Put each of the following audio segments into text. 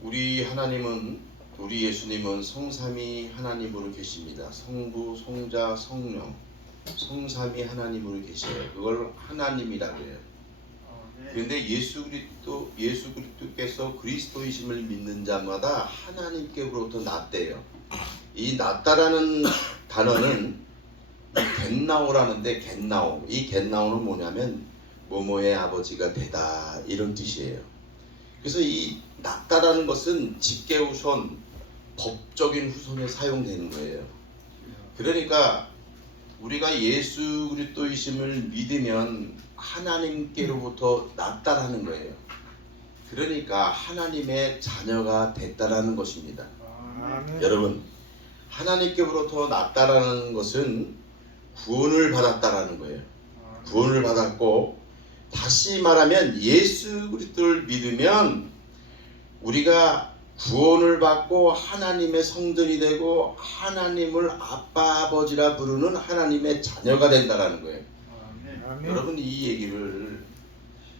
우리 하나님은, 우리 예수님은 성삼위 하나님으로 계십니다. 성부, 성자, 성령, 성삼위 하나님으로 계셔요. 그걸 하나님이라고 해요. 그런데 예수 그리스도께서 그리스도이심을 믿는 자마다 하나님께로부터 났대요. 이 났다라는 단어는 겟나오라는데, 겟나오, 이 겟나오는 뭐냐면 뭐뭐의 아버지가 되다, 이런 뜻이에요. 그래서 이 났다라는 것은 직계후손, 법적인 후손에 사용되는 거예요. 그러니까 우리가 예수 그리스도이심을 믿으면 하나님께로부터 났다라는 거예요. 그러니까 하나님의 자녀가 됐다라는 것입니다. 여러분, 하나님께로부터 났다라는 것은 구원을 받았다라는 거예요. 구원을 받았고, 다시 말하면 예수 그리스도를 믿으면 우리가 구원을 받고 하나님의 성전이 되고 하나님을 아빠 아버지라 부르는 하나님의 자녀가 된다라는 거예요. 여러분, 이 얘기를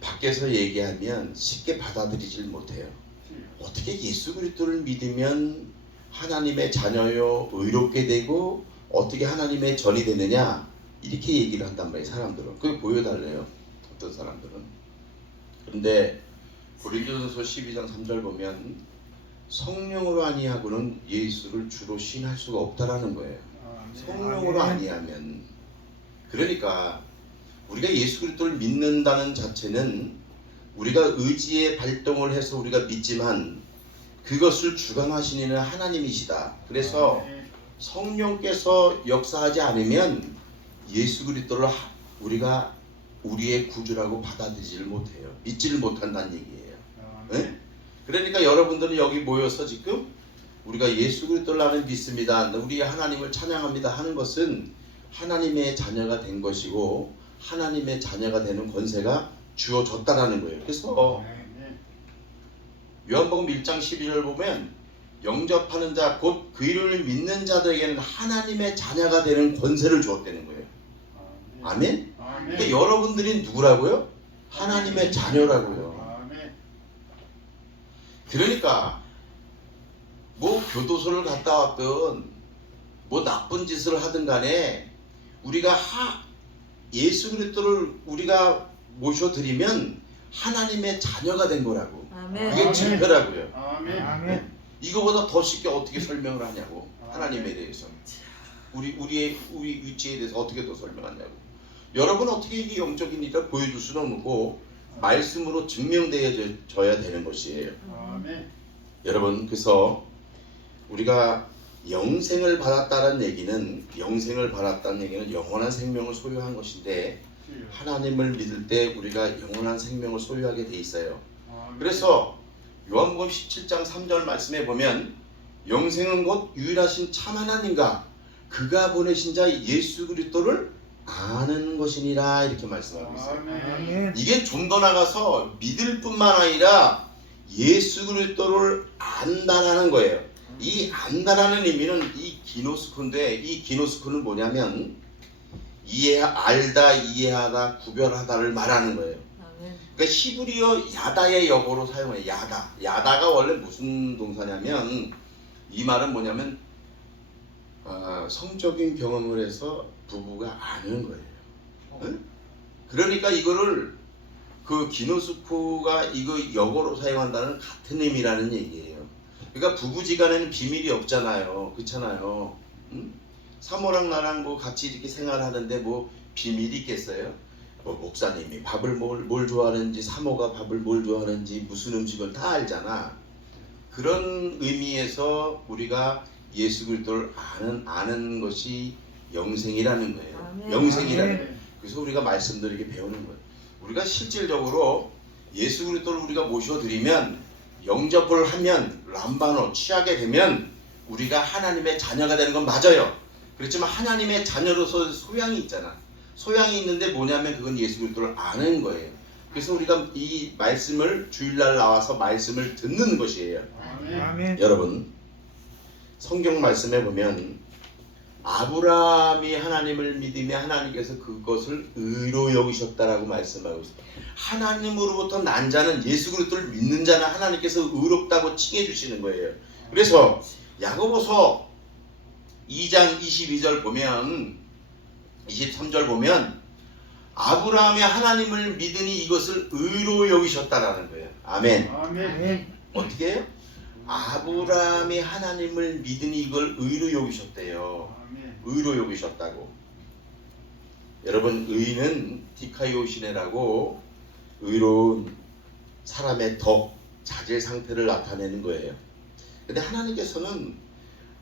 밖에서 얘기하면 쉽게 받아들이질 못해요. 어떻게 예수 그리스도를 믿으면 하나님의 자녀요 의롭게 되고 어떻게 하나님의 전이 되느냐, 이렇게 얘기를 한단 말이에요. 사람들은 그걸 보여달래요, 어떤 사람들은. 그런데 고린도전서 12장 3절 보면 성령으로 아니하고는 예수를 주로 시인할 수가 없다라는 거예요. 성령으로 아니하면. 그러니까 우리가 예수 그리스도를 믿는다는 자체는 우리가 의지의 발동을 해서 우리가 믿지만 그것을 주관하시는 이는 하나님이시다. 그래서 성령께서 역사하지 않으면 예수 그리스도를 우리가 우리의 구주라고 받아들이지를 못해요. 믿지를 못한다는 얘기예요. 네? 그러니까 여러분들은 여기 모여서 지금 우리가 예수 그리스도를 나는 믿습니다, 우리 하나님을 찬양합니다 하는 것은 하나님의 자녀가 된 것이고 하나님의 자녀가 되는 권세가 주어졌다라는 거예요. 그래서 요한복음 1장 12절 보면 영접하는 자 곧 그 이름을 믿는 자들에게는 하나님의 자녀가 되는 권세를 주었다는 거예요. 아멘? 그러니까 여러분들이 누구라고요? 하나님의 자녀라고요. 그러니까 뭐 교도소를 갔다 왔든 뭐 나쁜 짓을 하든 간에 우리가 예수 그리스도를 우리가 모셔드리면 하나님의 자녀가 된 거라고. 그게 증표라고요. 이거보다 더 쉽게 어떻게 설명을 하냐고. 하나님에 대해서 우리 위치에 대해서 어떻게 더 설명하냐고. 여러분, 어떻게 이게 영적인 일을 보여줄 수는 없고 말씀으로 증명되어져야 되는 것이에요. 여러분, 그래서 우리가 영생을 받았다는 얘기는 영원한 생명을 소유한 것인데 하나님을 믿을 때 우리가 영원한 생명을 소유하게 돼 있어요. 그래서 요한복음 17장 3절 말씀에 보면 영생은 곧 유일하신 참 하나님과 그가 보내신 자 예수 그리스도를 아는 것이니라, 이렇게 말씀하고 있어요. 이게 좀 더 나가서 믿을 뿐만 아니라 예수 그리스도를 안다라는 거예요. 이 안다라는 의미는 이 기노스코인데, 이 기노스코는 뭐냐면 알다, 이해하다, 구별하다를 말하는 거예요. 그러니까 히브리어 야다의 역어로 사용해요. 야다가 원래 무슨 동사냐면, 이 말은 뭐냐면 성적인 경험을 해서 부부가 아는 거예요. 응? 그러니까 이거를 그 기노스코가 이거 역어로 사용한다는 같은 의미라는 얘기예요. 그러니까 부부지간에는 비밀이 없잖아요. 그렇잖아요. 응? 사모랑 나랑 뭐 같이 이렇게 생활하는데 뭐 비밀이 있겠어요? 뭐 목사님이 밥을 뭘 좋아하는지, 사모가 밥을 뭘 좋아하는지, 무슨 음식을 다 알잖아. 그런 의미에서 우리가 예수 그리스도를 아는 것이 영생이라는 거예요. 영생이라는 거예요. 그래서 우리가 말씀드리게 배우는 거예요. 우리가 실질적으로 예수 그리스도를 우리가 모셔드리면, 영접을 하면, 람바노 취하게 되면 우리가 하나님의 자녀가 되는 건 맞아요. 그렇지만 하나님의 자녀로서 소양이 있잖아. 소양이 있는데 뭐냐면 그건 예수 그리스도를 아는 거예요. 그래서 우리가 이 말씀을 주일날 나와서 말씀을 듣는 것이에요. 아멘. 여러분, 성경 말씀에 보면 아브라함이 하나님을 믿으며 하나님께서 그것을 의로 여기셨다라고 말씀하고 있습니다. 하나님으로부터 난 자는, 예수 그리스도를 믿는 자는 하나님께서 의롭다고 칭해 주시는 거예요. 그래서 야고보서 2장 22절 보면, 23절 보면 아브라함이 하나님을 믿으니 이것을 의로 여기셨다라는 거예요. 아멘. 아멘. 어떻게 해요? 아브라함이 하나님을 믿으니 이걸 의로 여기셨대요. 아멘. 의로 여기셨다고. 여러분, 의는 디카이오시네라고 의로운 사람의 덕, 자질 상태를 나타내는 거예요. 근데 하나님께서는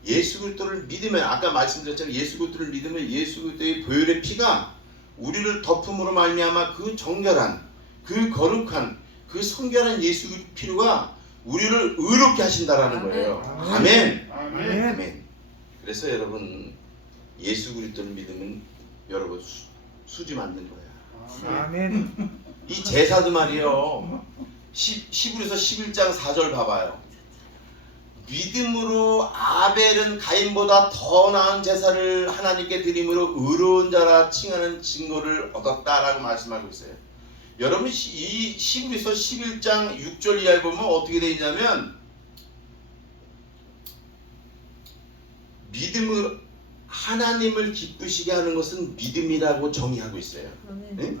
예수 그리스도를 믿으면, 아까 말씀드렸잖아요. 예수 그리스도를 믿으면 예수 그리스도의 보혈의 피가 우리를 덮음으로 말미암아 그 정결한, 그 거룩한, 그 성결한 예수 그리스도의 피가 우리를 의롭게 하신다라는 거예요. 아멘. 아멘. 아멘. 그래서 여러분, 예수 그리스도를 믿으면 여러분 수지 만든 거야. 아멘. 이 제사도 말이요. 히브리서 11장 4절 봐봐요. 믿음으로 아벨은 가인보다 더 나은 제사를 하나님께 드림으로 의로운 자라 칭하는 증거를 얻었다라고 말씀하고 있어요. 여러분, 이 히브리서 11장 6절 이하에 보면 어떻게 되어 있냐면, 믿음을, 하나님을 기쁘시게 하는 것은 믿음이라고 정의하고 있어요. 네?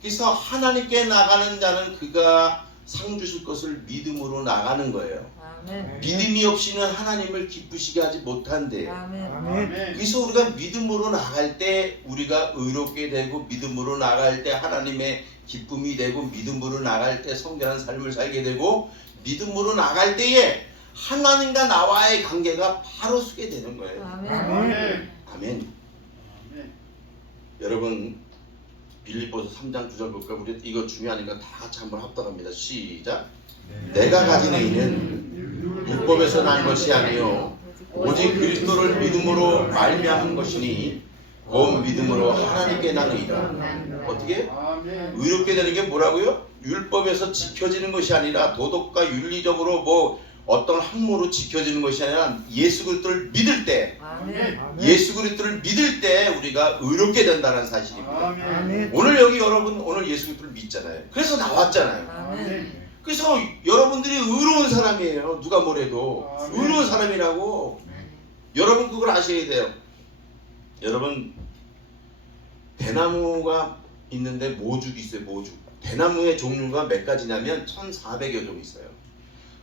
그래서 하나님께 나가는 자는 그가 상 주실 것을 믿음으로 나가는 거예요. 아멘. 믿음이 없이는 하나님을 기쁘시게 하지 못한대요. 아멘. 아멘. 그래서 우리가 믿음으로 나갈 때 우리가 의롭게 되고, 믿음으로 나갈 때 하나님의 기쁨이 되고, 믿음으로 나갈 때 성결한 삶을 살게 되고, 믿음으로 나갈 때에 하나님과 나와의 관계가 바로 서게 되는 거예요. 아멘. 아멘. 아멘. 아멘. 여러분, 빌립보서 3장 9절 볼까? 우리 이거 중요하니까 다 같이 한번 합독합니다. 시작. 내가 가진 의는 율법에서 난 것이 아니요 오직 그리스도를 믿음으로 말미암은 것이니 곧 믿음으로 하나님께 난 의다. 어떻게? 아멘. 의롭게 되는 게 뭐라고요? 율법에서 지켜지는 것이 아니라, 도덕과 윤리적으로 뭐 어떤 학모로 지켜지는 것이 아니라, 예수 그리스도를 믿을 때, 아멘. 예수 그리스도를 믿을 때 우리가 의롭게 된다는 사실입니다. 아멘. 오늘 여기 여러분, 오늘 예수 그리스도를 믿잖아요. 그래서 나왔잖아요. 아멘. 그래서 여러분들이 의로운 사람이에요. 누가 뭐래도 아멘. 의로운 사람이라고. 여러분 그걸 아셔야 돼요. 여러분, 대나무가 있는데 모죽이 있어요. 모죽. 대나무의 종류가 몇 가지냐면 1400여 종 있어요.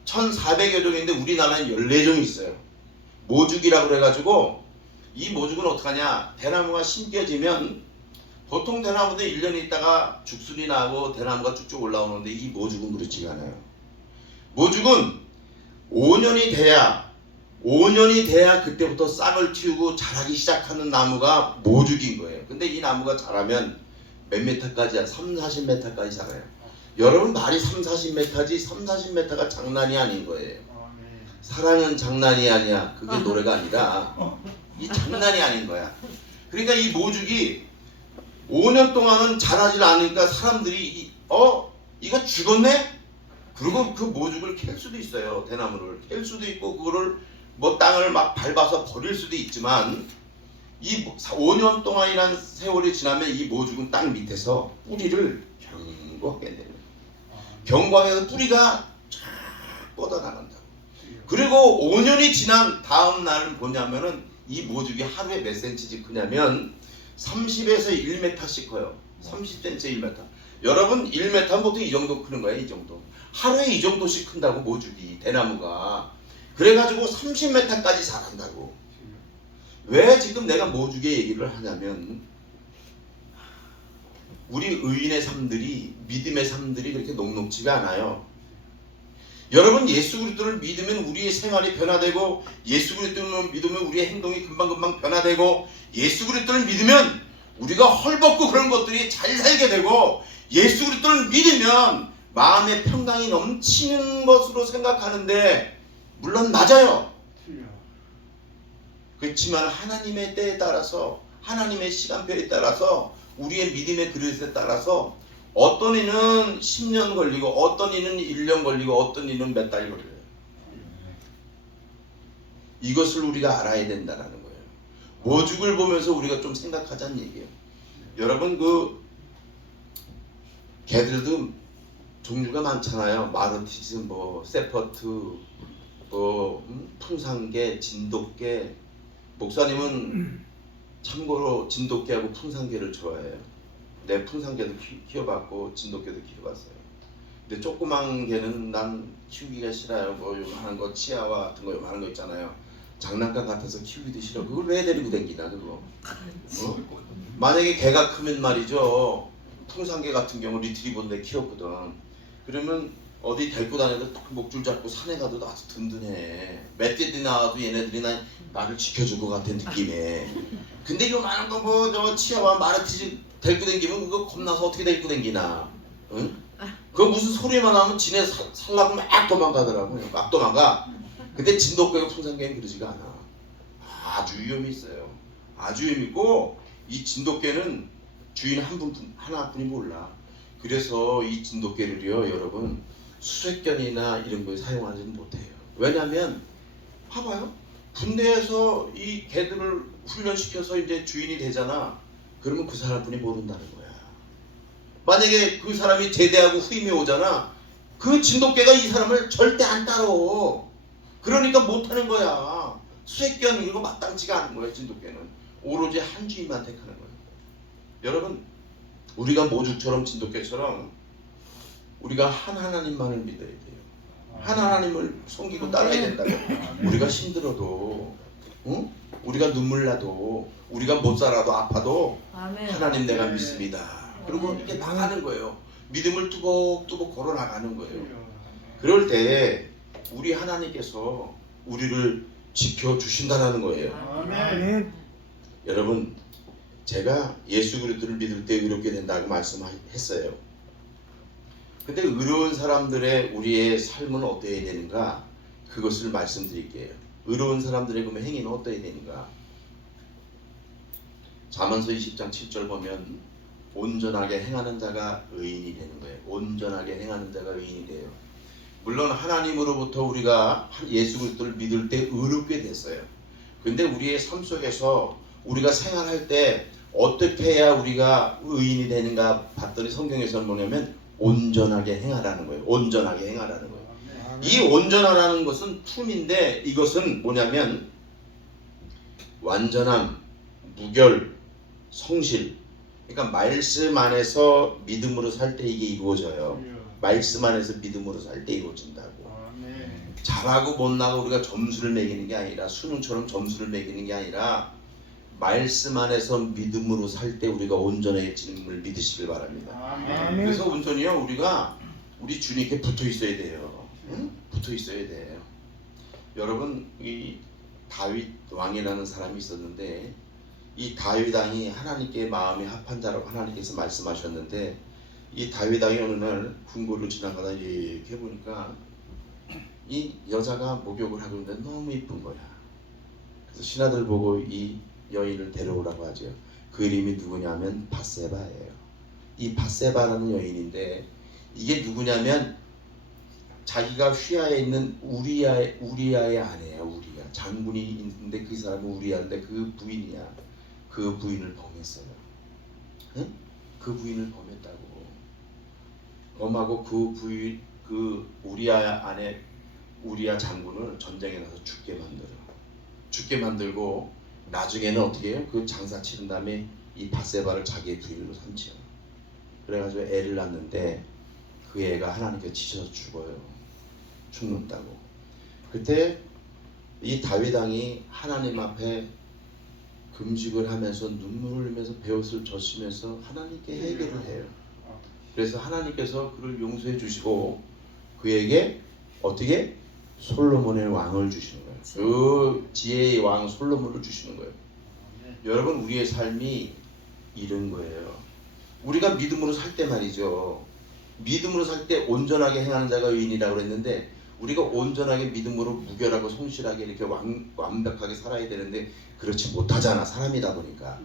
1400여 종인데 우리나라는 14종이 있어요. 모죽이라고 그래가지고, 이 모죽은 어떡하냐, 대나무가 심겨지면 보통 대나무도 1년 있다가 죽순이 나고 대나무가 쭉쭉 올라오는데, 이 모죽은 그렇지가 않아요. 모죽은 5년이 돼야 그때부터 싹을 틔우고 자라기 시작하는 나무가 모죽인 거예요. 근데 이 나무가 자라면 몇 메타까지야? 3, 40m까지 자라요. 여러분, 말이 3, 40m지 3, 40m가 장난이 아닌 거예요. 아멘. 사랑은 장난이 아니야. 그게 노래가 아니라 이 장난이 아닌 거야. 그러니까 이 모죽이 5년 동안은 자라질 않으니까 사람들이 이거 죽었네? 그리고 그 모죽을 캘 수도 있어요. 대나무를 캘 수도 있고, 그거를 뭐 땅을 막 밟아서 버릴 수도 있지만, 이 5년 동안이라는 세월이 지나면 이 모죽은 땅 밑에서 뿌리를 견고하게 되는 거예요. 견고하게 뿌리가 쫙 뻗어나간다고. 그리고 5년이 지난 다음 날은 뭐냐면은, 이 모죽이 하루에 몇 cm씩 크냐면 30에서 1m씩 커요. 30cm, 1m. 여러분, 1m는 보통 이 정도 크는 거예요. 이 정도. 하루에 이 정도씩 큰다고, 모죽이, 대나무가. 그래가지고 30m까지 자란다고. 왜 지금 내가 모죽의 얘기를 하냐면, 우리 의인의 삶들이, 믿음의 삶들이 그렇게 녹록지가 않아요. 여러분, 예수 그리스도를 믿으면 우리의 생활이 변화되고, 예수 그리스도를 믿으면 우리의 행동이 금방금방 변화되고, 예수 그리스도를 믿으면 우리가 헐벗고 그런 것들이 잘 살게 되고, 예수 그리스도를 믿으면 마음의 평강이 넘치는 것으로 생각하는데, 물론 맞아요. 그렇지만 하나님의 때에 따라서, 하나님의 시간표에 따라서, 우리의 믿음의 그릇에 따라서 어떤 이는 10년 걸리고, 어떤 이는 1년 걸리고, 어떤 이는 몇 달 걸려요. 이것을 우리가 알아야 된다는 거예요. 모죽을 보면서 우리가 좀 생각하자는 얘기예요. 여러분 그 개들도 종류가 많잖아요. 마르티즈, 뭐 세퍼트, 풍산개, 진돗개. 목사님은 참고로 진돗개하고 풍산개를 좋아해요. 내 풍산개도 키워봤고 진돗개도 키워봤어요. 근데 조그만 개는 난 키우기가 싫어요. 뭐 요만한 거 치아와 같은 거 요만한 거 있잖아요. 장난감 같아서 키우기도 싫어. 그걸 왜 데리고 댕기나 그거. 만약에 개가 크면 말이죠. 풍산개 같은 경우 리트리버인데 키웠거든. 그러면 어디 데리고 다녀도 딱 목줄 잡고 산에 가도 아주 든든해. 멧돼지 나와도 얘네들이 나를 지켜줄 것 같은 느낌에. 근데 요만한 거 뭐 저 치아와 마르티즈 데리고 댕기면 그거 겁나서 어떻게 데리고 댕기나. 응? 그거 무슨 소리만 하면 지네 살라고 막 도망가더라고. 막 도망가. 근데 진돗개가 풍산개는 그러지가 않아. 아주 위험이 있어요. 아주 위험이 있고 이 진돗개는 주인 하나뿐이 몰라. 그래서 이 진돗개를요 여러분 수색견이나 이런 거에 사용하지는 못해요. 왜냐하면 봐봐요. 군대에서 이 개들을 훈련시켜서 이제 주인이 되잖아. 그러면 그 사람뿐이 모른다는 거야. 만약에 그 사람이 제대하고 후임이 오잖아. 그 진돗개가 이 사람을 절대 안 따라오. 그러니까 못하는 거야. 수색견 이거 마땅치가 않은 거야. 진돗개는 오로지 한 주인만 택하는 거야. 여러분 우리가 모죽처럼 진돗개처럼 우리가 한 하나님만을 믿어야 돼요. 한 하나님을 섬기고 따라야 된다고. 우리가 힘들어도 우리가 눈물 나도 우리가 못 살아도 아파도 아멘. 하나님 내가 믿습니다. 그리고 이렇게 나가는 거예요. 믿음을 뚜벅뚜벅 걸어 나가는 거예요. 그럴 때 우리 하나님께서 우리를 지켜주신다는 거예요. 아멘. 여러분 제가 예수 그리스도를 믿을 때 의롭게 된다고 말씀했어요. 근데 의로운 사람들의 우리의 삶은 어떠해야 되는가? 그것을 말씀드릴게요. 의로운 사람들의 그러면 행위는 어떠해야 되는가? 잠언서 20장 7절 보면 온전하게 행하는 자가 의인이 되는 거예요. 온전하게 행하는 자가 의인이 돼요. 물론 하나님으로부터 우리가 예수 그리스도를 믿을 때 의롭게 됐어요. 근데 우리의 삶 속에서 우리가 생활할 때 어떻게 해야 우리가 의인이 되는가 봤더니 성경에서는 뭐냐면 온전하게 행하라는 거예요. 온전하게 행하라는 거예요. 이 온전하라는 것은 품인데 이것은 뭐냐면 완전함, 무결, 성실. 그러니까 말씀 안에서 믿음으로 살 때 이게 이루어져요. 말씀 안에서 믿음으로 살 때 이루어진다고. 잘하고 못나고 우리가 점수를 매기는 게 아니라 수능처럼 점수를 매기는 게 아니라 말씀 안에서 믿음으로 살 때 우리가 온전해짐을 믿으시길 바랍니다. 아멘. 그래서 온전히요 우리가 우리 주님께 붙어 있어야 돼요. 응? 붙어 있어야 돼요. 여러분 이 다윗 왕이라는 사람이 있었는데 이 다윗 왕이 하나님께 마음이 합한 자라고 하나님께서 말씀하셨는데 이 다윗 왕이 어느 날 궁궐을 지나가다 이렇게 보니까 이 여자가 목욕을 하고 있는데 너무 이쁜 거야. 그래서 신하들 보고 이 여인을 데려오라고 하죠. 그 이름이 누구냐면 밧세바예요. 이 밧세바라는 여인인데 이게 누구냐면 자기가 휘하에 있는 우리야의 아내야. 우리야 장군이 있는데 그 사람은 우리야인데 그 부인이야. 그 부인을 범했어요. 응? 그 부인을 범했다고. 범하고 그 우리야 아내 우리야 장군을 전쟁에 나서 죽게 만들고 나중에는 어떻게 해요? 그 장사 치른 다음에 이 밧세바를 자기의 부인으로 삼지요. 그래가지고 애를 낳는데 그 애가 하나님께 치셔서 죽는다고. 그때 이 다윗 왕이 하나님 앞에 금식을 하면서 눈물을 흘리면서 베옷을 젖으면서 하나님께 회개를 해요. 그래서 하나님께서 그를 용서해 주시고 그에게 어떻게 솔로몬의 왕을 주시는 거예요. 그 지혜의 왕 솔로몬을 주시는 거예요. 여러분 우리의 삶이 이런 거예요. 우리가 믿음으로 살 때 말이죠. 믿음으로 살 때 온전하게 행하는 자가 의인이라고 그랬는데 우리가 온전하게 믿음으로 무결하고 성실하게 이렇게 완벽하게 살아야 되는데 그렇지 못하잖아. 사람이다 보니까.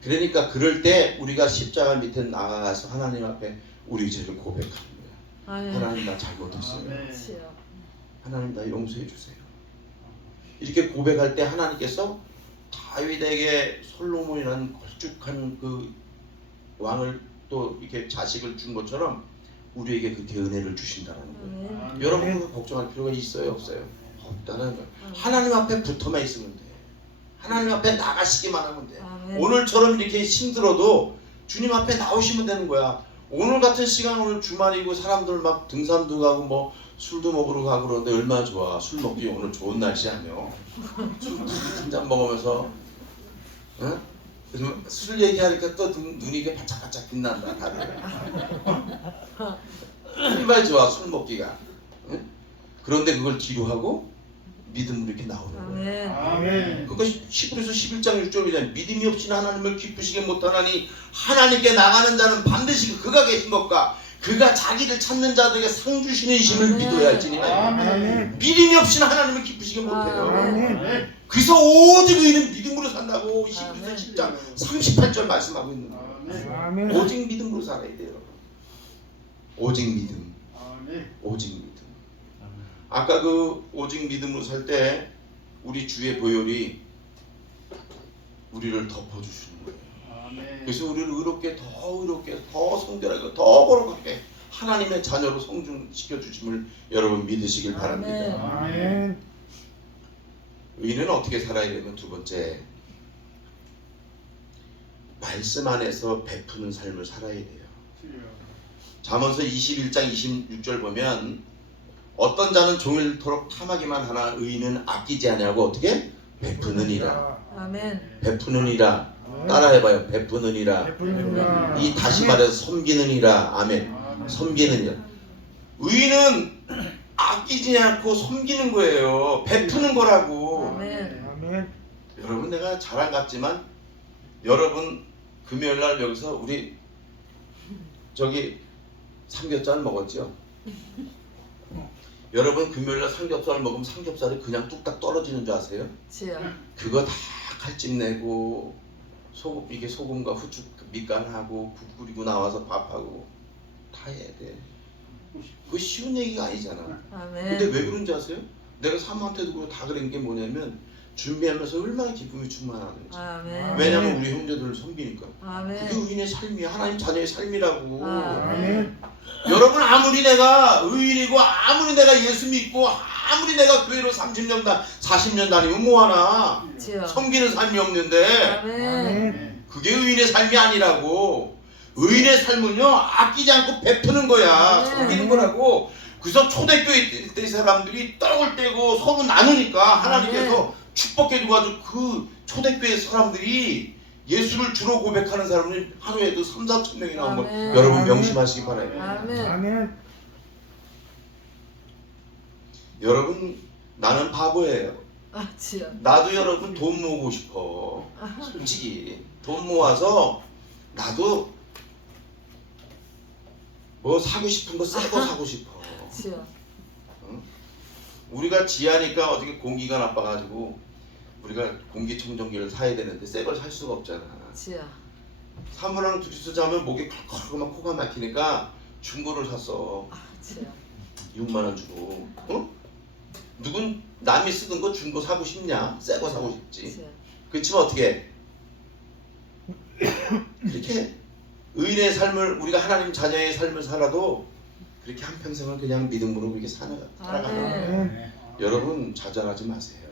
그러니까 그럴 때 우리가 십자가 밑에 나가서 하나님 앞에 우리 죄를 고백하는 거야. 아멘. 하나님 나 잘못했어요. 그렇지요. 하나님 나 용서해 주세요. 이렇게 고백할 때 하나님께서 다윗에게 솔로몬이라는 걸쭉한 그 왕을 또 이렇게 자식을 준 것처럼 우리에게 그렇게 은혜를 주신다는 거예요. 아멘. 여러분 그거 걱정할 필요가 있어요, 없어요? 없다는 거예요. 하나님 앞에 붙어만 있으면 돼. 하나님 앞에 나가시기만 하면 돼. 아멘. 오늘처럼 이렇게 힘들어도 주님 앞에 나오시면 되는 거야. 오늘 같은 시간, 오늘 주말이고 사람들 막 등산도 가고 뭐 술도 먹으러 가고 그러는데 얼마나 좋아. 술 먹기 오늘 좋은 날씨 아니요. 술 한 잔 먹으면서 응? 그래서 술 얘기하니까 또 눈이 이게 바짝바짝 빛난다 다들. 정말 좋아 술 먹기가. 응? 그런데 그걸 뒤로 하고 믿음으로 이렇게 나오는 거예요. 아멘. 그거 히브리서 11장 6절이잖아요. 믿음이 없이는 하나님을 기쁘시게 못하나니 하나님께 나가는 자는 반드시 그가 계신 것과 그가 자기를 찾는 자들에게 상 주시는 이심을 아멘. 믿어야 할지니라. 아멘. 믿음이 없이는 하나님을 기쁘시게 못해요. 아멘. 그래서 오직 의인은 믿음으로 산다고 히브리서 아멘. 10장 38절 말씀하고 있는 거예요. 아멘. 오직 믿음으로 살아야 돼요. 오직 믿음. 아멘. 오직 믿음. 아까 그 오직 믿음으로 살 때 우리 주의 보혈이 우리를 덮어주시는 거예요. 아멘. 그래서 우리를 의롭게 더 성결하게 더 거룩하게 하나님의 자녀로 성중시켜 주심을 여러분 믿으시길 바랍니다. 아멘. 의인은 어떻게 살아야 되면 두 번째 말씀 안에서 베푸는 삶을 살아야 돼요. 잠언서 21장 26절 보면 어떤 자는 종일토록 탐하기만 하나 의인은 아끼지 아니하고 어떻게 베푸느니라. 아멘. 베푸느니라. 따라해봐요. 베푸느니라. 베푸느니라. 이 다시 말해서 섬기느니라. 아멘. 섬기느니라. 의인은 아끼지 않고 섬기는 거예요. 베푸는 거라고. 아멘. 아멘. 여러분 내가 자랑 같지만 여러분 금요일날 여기서 우리 저기 삼겹살 먹었죠? 여러분 금요일날 삼겹살 먹으면 삼겹살이 그냥 뚝딱 떨어지는 줄 아세요? 지요. 그거 다 칼집 내고 소금 이게 소금과 후추 밑간하고 국 끓이고 나와서 밥하고 다 해야 돼. 그거 쉬운 얘기가 아니잖아. 근데 아멘. 왜 그런지 아세요? 내가 사모한테도 그러고 다 그런 게 뭐냐면 준비하면서 얼마나 기쁨이 충만하는지. 아멘. 왜냐면 우리 형제들을 섬기니까. 그게 아멘. 의인의 삶이야. 하나님 자녀의 삶이라고. 아멘. 여러분 아무리 내가 의인이고 아무리 내가 예수 믿고 아무리 내가 교회로 30년 40년 다니면 뭐하나 지요. 섬기는 삶이 없는데 아멘. 아멘. 그게 의인의 삶이 아니라고. 의인의 삶은요 아끼지 않고 베푸는 거야. 네. 섬기는 거라고. 그래서 초대교회 때 사람들이 떡을 떼고 서로 나누니까 하나님께서 축복해주고 아주 그 초대교회 사람들이 예수를 주로 고백하는 사람은 하루에도 3, 4천 명이 나온 거 아멘. 여러분 명심하시기 바랍니다. 아멘. 아멘. 여러분 나는 바보예요. 아, 지요. 나도 여러분 돈 모으고 싶어. 솔직히 돈 모아서 나도 뭐 사고 싶은 거 새 거 사고 싶어. 지요. 우리가 지하니까 어떻게 공기가 나빠가지고 우리가 공기청정기를 사야 되는데 새 걸 살 수가 없잖아. 지요. 사무랑 둘이서 자면 목이 컬컬하고 막 코가 막히니까 중고를 샀어. 아, 지요. 6만 원 주고. 어? 누군 남이 쓰던 거 중고 사고 싶냐? 새 거 사고 싶지. 지요. 그렇지만 어떻게 그렇게 의인의 삶을 우리가 하나님 자녀의 삶을 살아도 그렇게 한평생을 그냥 믿음으로 그렇게 살아가는 거예요. 아멘. 여러분 좌절하지 마세요.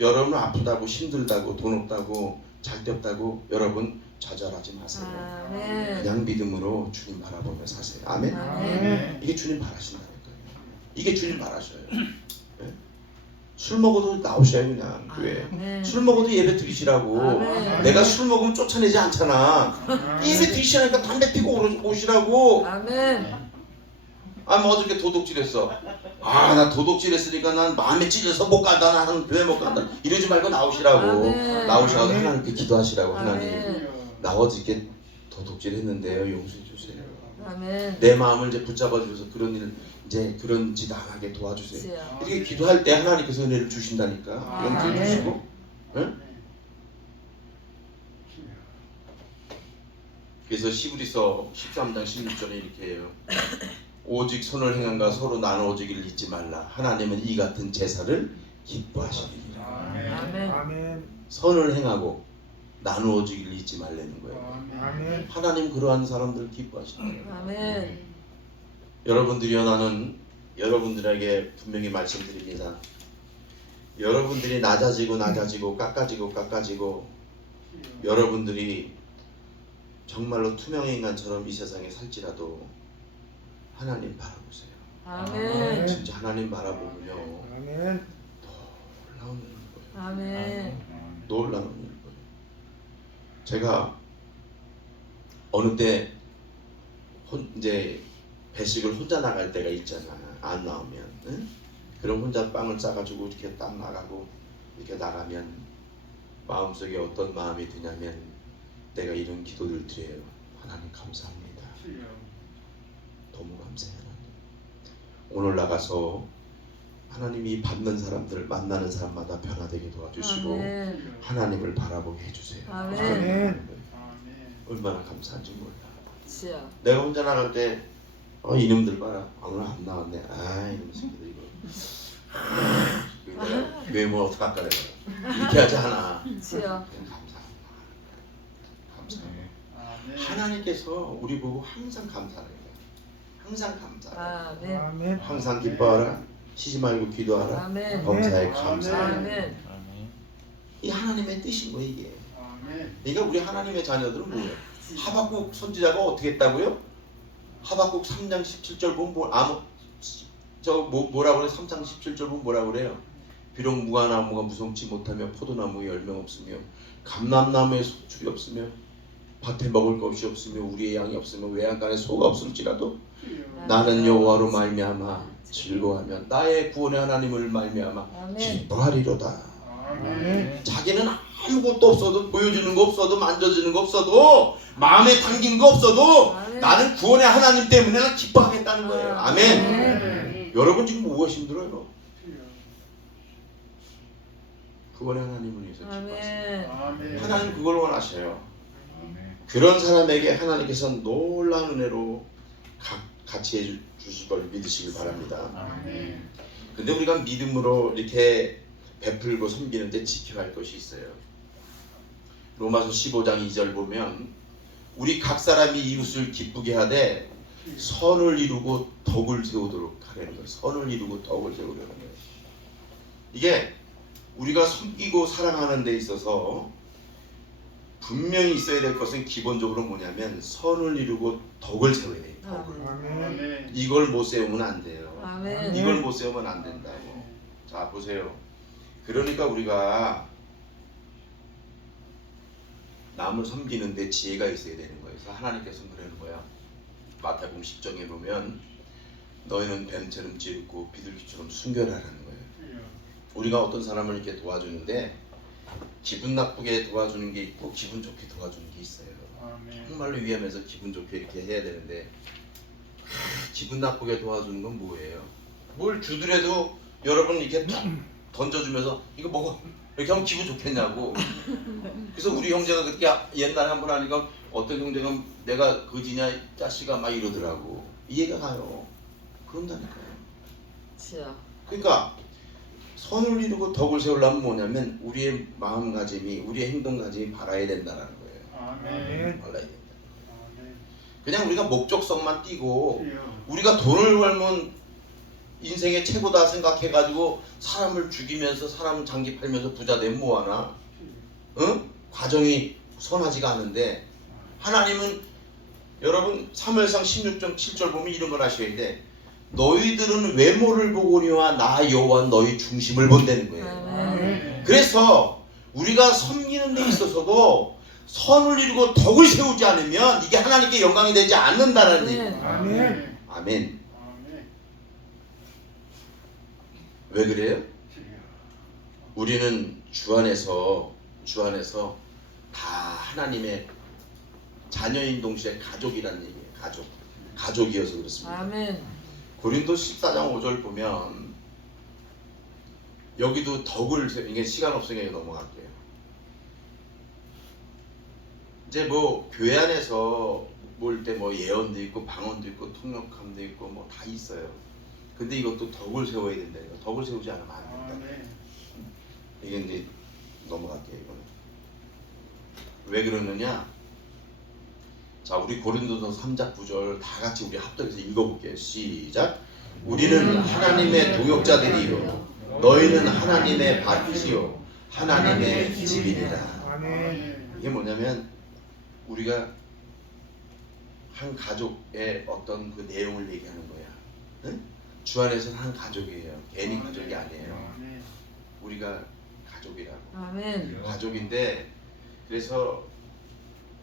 여러분 아프다고 힘들다고 돈 없다고 잘 데 없다고 여러분 좌절하지 마세요. 아멘. 그냥 믿음으로 주님 바라보며 사세요. 아멘. 아멘. 이게 주님 바라신다는 거예요. 이게 주님 바라셔요. 예? 술 먹어도 나오셔요 그냥 교회. 아멘. 술 먹어도 예배 드리시라고. 아멘. 내가 술 먹으면 쫓아내지 않잖아. 예배 드리시라니까 담배 피고 오시라고. 아멘. 아 뭐 어저께 도둑질했어. 아 나 도둑질했으니까 난 마음에 찔려서 못 간다. 나는 교회 못 간다. 이러지 말고 나오시라고. 아멘. 나오셔서 하나님께 기도하시라고. 하나님 아멘. 나 어저께 도둑질했는데요. 용서해 주세요. 아멘. 내 마음을 이제 붙잡아 주셔서 그런 일 이제 그런 짓 안 하게 도와주세요. 지요. 이렇게 기도할 때 하나님께서 은혜를 주신다니까. 용서해 아멘. 주시고. 응? 그래서 히브리서 13장 16절에 이렇게 해요. 오직 선을 행함과 서로 나눠주기를 잊지 말라. 하나님은 이 같은 제사를 기뻐하시리라. 아멘. 아멘. 선을 행하고 나누어지기를 잊지 말라는 거예요. 아멘. 하나님 그러한 사람들 기뻐하시는 거예요. 아멘. 여러분들이요, 나는 여러분들에게 분명히 말씀드립니다. 여러분들이 낮아지고 깎아지고 여러분들이 정말로 투명의 인간처럼 이 세상에 살지라도 하나님 바라보세요. 아멘. 진짜 하나님 바라보면요 아멘. 놀라운 일인 거예요. 아멘. 놀라운 일인 거예요. 제가 어느 때 이제 배식을 혼자 나갈 때가 있잖아. 안 나오면 응? 그럼 혼자 빵을 싸가지고 이렇게 딱 나가고 이렇게 나가면 마음속에 어떤 마음이 드냐면 내가 이런 기도를 드려요. 하나님 감사합니다. 너무 감사해요. 하나님. 오늘 나가서 하나님이 받는 사람들 만나는 사람마다 변화되게 도와주시고 아멘. 하나님을 바라보게 해주세요. 아멘. 아멘. 얼마나 감사한지 몰라. 지야. 내가 혼자 나갈 때 이놈들 봐라. 오늘 안 나왔네. 이놈 새끼들 이거. 내가 외모 어떡할까 내가. 이렇게 하지 않아. 지야. 그냥 감사해요. 하나님께서 우리 보고 항상 감사해요. 항상 감사해요. 아멘. 아멘. 항상 기뻐하라. 쉬지 말고 기도하라. 아멘. 범사에 감사하라. 아멘. 이 하나님의 뜻인 거예요 이게. 그러니까 우리 하나님의 자녀들은 뭐예요? 하박국 선지자가 어떻게 했다고요? 하박국 3장 17절 보면 뭐라고 그래? 3장 17절 보면 뭐라고 그래요? 비록 무화나무가 무성치 못하며 포도나무에 열매 없으며 감람나무에 소출이 없으며 밭에 먹을 것이 없으며 우리의 양이 없으며 외양간에 소가 없을지라도 나는 여호와로 말미암아 즐거워하며 나의 구원의 하나님을 말미암아 아멘. 기뻐하리로다. 아멘. 자기는 아무것도 없어도 보여주는 거 없어도 만져주는 거 없어도 마음에 담긴 거 없어도 아멘. 나는 구원의 하나님 때문에 난 기뻐하겠다는 거예요. 아멘. 아멘. 여러분 지금 뭐가 힘들어요? 구원의 하나님을 위해서 기뻐하세요. 아멘. 하나님 그걸 원하셔요. 그런 사람에게 하나님께서 놀라운 은혜로 같이 해주실 걸 믿으시길 바랍니다. 근데 우리가 믿음으로 이렇게 베풀고 섬기는데 지켜야 할 것이 있어요. 로마서 15장 2절 보면 우리 각 사람이 이웃을 기쁘게 하되 선을 이루고 덕을 세우도록 하려는 거예요. 선을 이루고 덕을 세우려는 거예요. 이게 우리가 섬기고 사랑하는 데 있어서 분명히 있어야 될 것은 기본적으로 뭐냐면 선을 이루고 덕을 세워야 돼요. 덕을. 아멘. 이걸 못 세우면 안 돼요. 아멘. 이걸 못 세우면 안 된다고. 자 보세요. 그러니까 우리가 남을 섬기는데 지혜가 있어야 되는 거예요. 그래서 하나님께서 그러는 거야. 마태복음 10장에 보면 너희는 뱀처럼 지혜롭고 비둘기처럼 순결하라는 거예요. 우리가 어떤 사람을 이렇게 도와주는데 기분 나쁘게 도와주는 게 있고 기분 좋게 도와주는 게 있어요. 정말로 위험해서 기분 좋게 이렇게 해야 되는데 기분 나쁘게 도와주는 건 뭐예요? 뭘 주더라도 여러분 이렇게 툭 던져주면서 이거 먹어 이렇게 하면 기분 좋겠냐고. 그래서 우리 형제가 그렇게 옛날에 한 번 하니까 어떤 형제가 내가 거지냐 자식아 막 이러더라고. 이해가 가요. 그런다니까요. 지야. 그러니까 선을 이루고 덕을 세우려면 뭐냐면 우리의 마음가짐이 우리의 행동가짐이 바라야 된다는 거예요. 아멘. 발라야 된다. 그냥 우리가 목적성만 띄고 우리가 돈을 벌면 인생의 최고다 생각해가지고 사람을 죽이면서 사람 장기 팔면서 부자 되면 뭐하나? 응? 과정이 선하지가 않은데 하나님은 여러분 사무엘상 16장 7절 보면 이런 걸 하셔야 돼. 너희들은 외모를 보거니와 나 여호와 너희 중심을 본다는 거예요. 아멘. 그래서 우리가 섬기는 데 있어서도 선을 이루고 덕을 세우지 않으면 이게 하나님께 영광이 되지 않는다는 얘기예요. 아멘. 아멘. 왜 그래요? 우리는 주 안에서 다 하나님의 자녀인 동시에 가족이라는 얘기예요. 가족이어서 그렇습니다. 아멘. 고린도 14장 5절 보면 여기도 덕을 이게 시간 없으니까 넘어갈게요. 이제 뭐 교회 안에서 볼 때 뭐 예언도 있고 방언도 있고 통역함도 있고 뭐 다 있어요. 근데 이것도 덕을 세워야 된다. 덕을 세우지 않으면 안 된다. 이게 이제 넘어갈게요. 이거는 왜 그러느냐? 자, 우리 고린도서 3장 9절 다 같이 우리 합독해서 읽어볼게요. 시작. 우리는 하나님의 동역자들이요 너희는 하나님의 밭이요 하나님의 집이니라. 아멘. 이게 뭐냐면 우리가 한 가족의 어떤 그 내용을 얘기하는 거야. 응? 주 안에서는 한 가족이에요. 괜히 가족이 아니에요. 아멘. 우리가 가족이라고. 아멘. 가족인데 그래서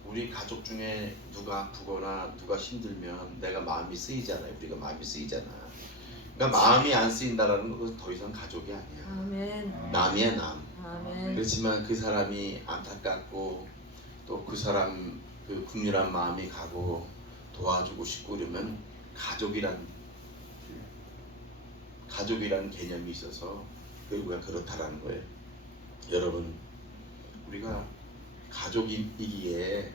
우리 가족 중에 누가 아프거나 누가 힘들면 내가 마음이 쓰이잖아요. 우리가 마음이 쓰이잖아. 그러니까 마음이 안 쓰인다라는 것은 더 이상 가족이 아니야. 아멘. 남이야 남. 아멘. 그렇지만 그 사람이 안타깝고 또 그 사람 그 국률한 마음이 가고 도와주고 싶고 그러면 가족이란 개념이 있어서 우리가 그렇다라는 거예요. 여러분 우리가 가족이기에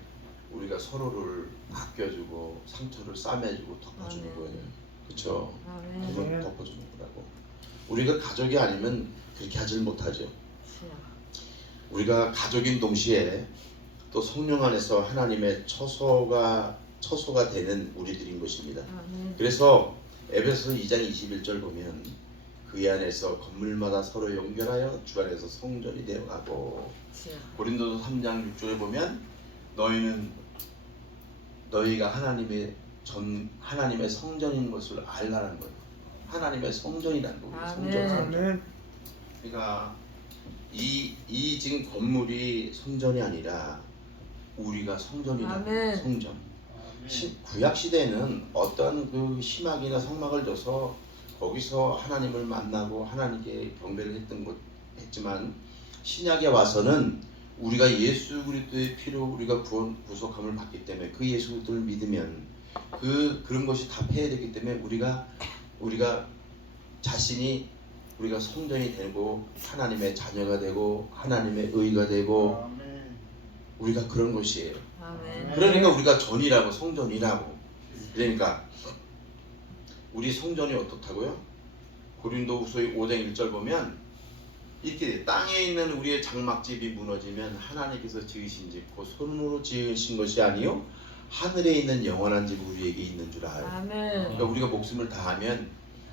우리가 서로를 아껴주고 상처를 싸매주고 덮어주는 아멘. 거예요. 그렇죠? 아멘. 그건 덮어주는 거라고. 우리가 가족이 아니면 그렇게 하질 못하죠. 주여. 우리가 가족인 동시에 또 성령 안에서 하나님의 처소가 되는 우리들인 것입니다. 아멘. 그래서 에베소서 2장 21절 보면 그 안에서 건물마다 서로 연결하여 주 안에서 성전이 되어가고, 주여. 고린도서 3장 6절에 보면 너희가 하나님의 성전인 것을 알라는 거예요. 하나님의 성전이라는 거예요. 아멘. 성전. 아멘. 그러니까 이 지금 건물이 성전이 아니라 우리가 성전이다. 아멘. 성전. 아멘. 구약 시대에는 어떤 그 희막이나 성막을 둬서 거기서 하나님을 만나고 하나님께 경배를 했지만 신약에 와서는 우리가 예수 그리스도의 피로 우리가 구속함을 받기 때문에 그 예수 그리스도를 믿으면 그런 것이 다 폐해되기 때문에 우리가 자신이 우리가 성전이 되고 하나님의 자녀가 되고 하나님의 의가 되고 아멘. 우리가 그런 것이에요. 아멘. 그러니까 우리가 전이라고 성전이라고. 그러니까 우리 성전이 어떻다고요? 고린도후서 5장 1절 보면 이렇게 땅에 있는 우리의 장막집이 무너지면 하나님께서 지으신 집 곧 손으로 지으신 것이 아니요 하늘에 있는 영원한 집 우리에게 있는 줄 알아요. 아멘. 그러니까 우리가 목숨을 다하면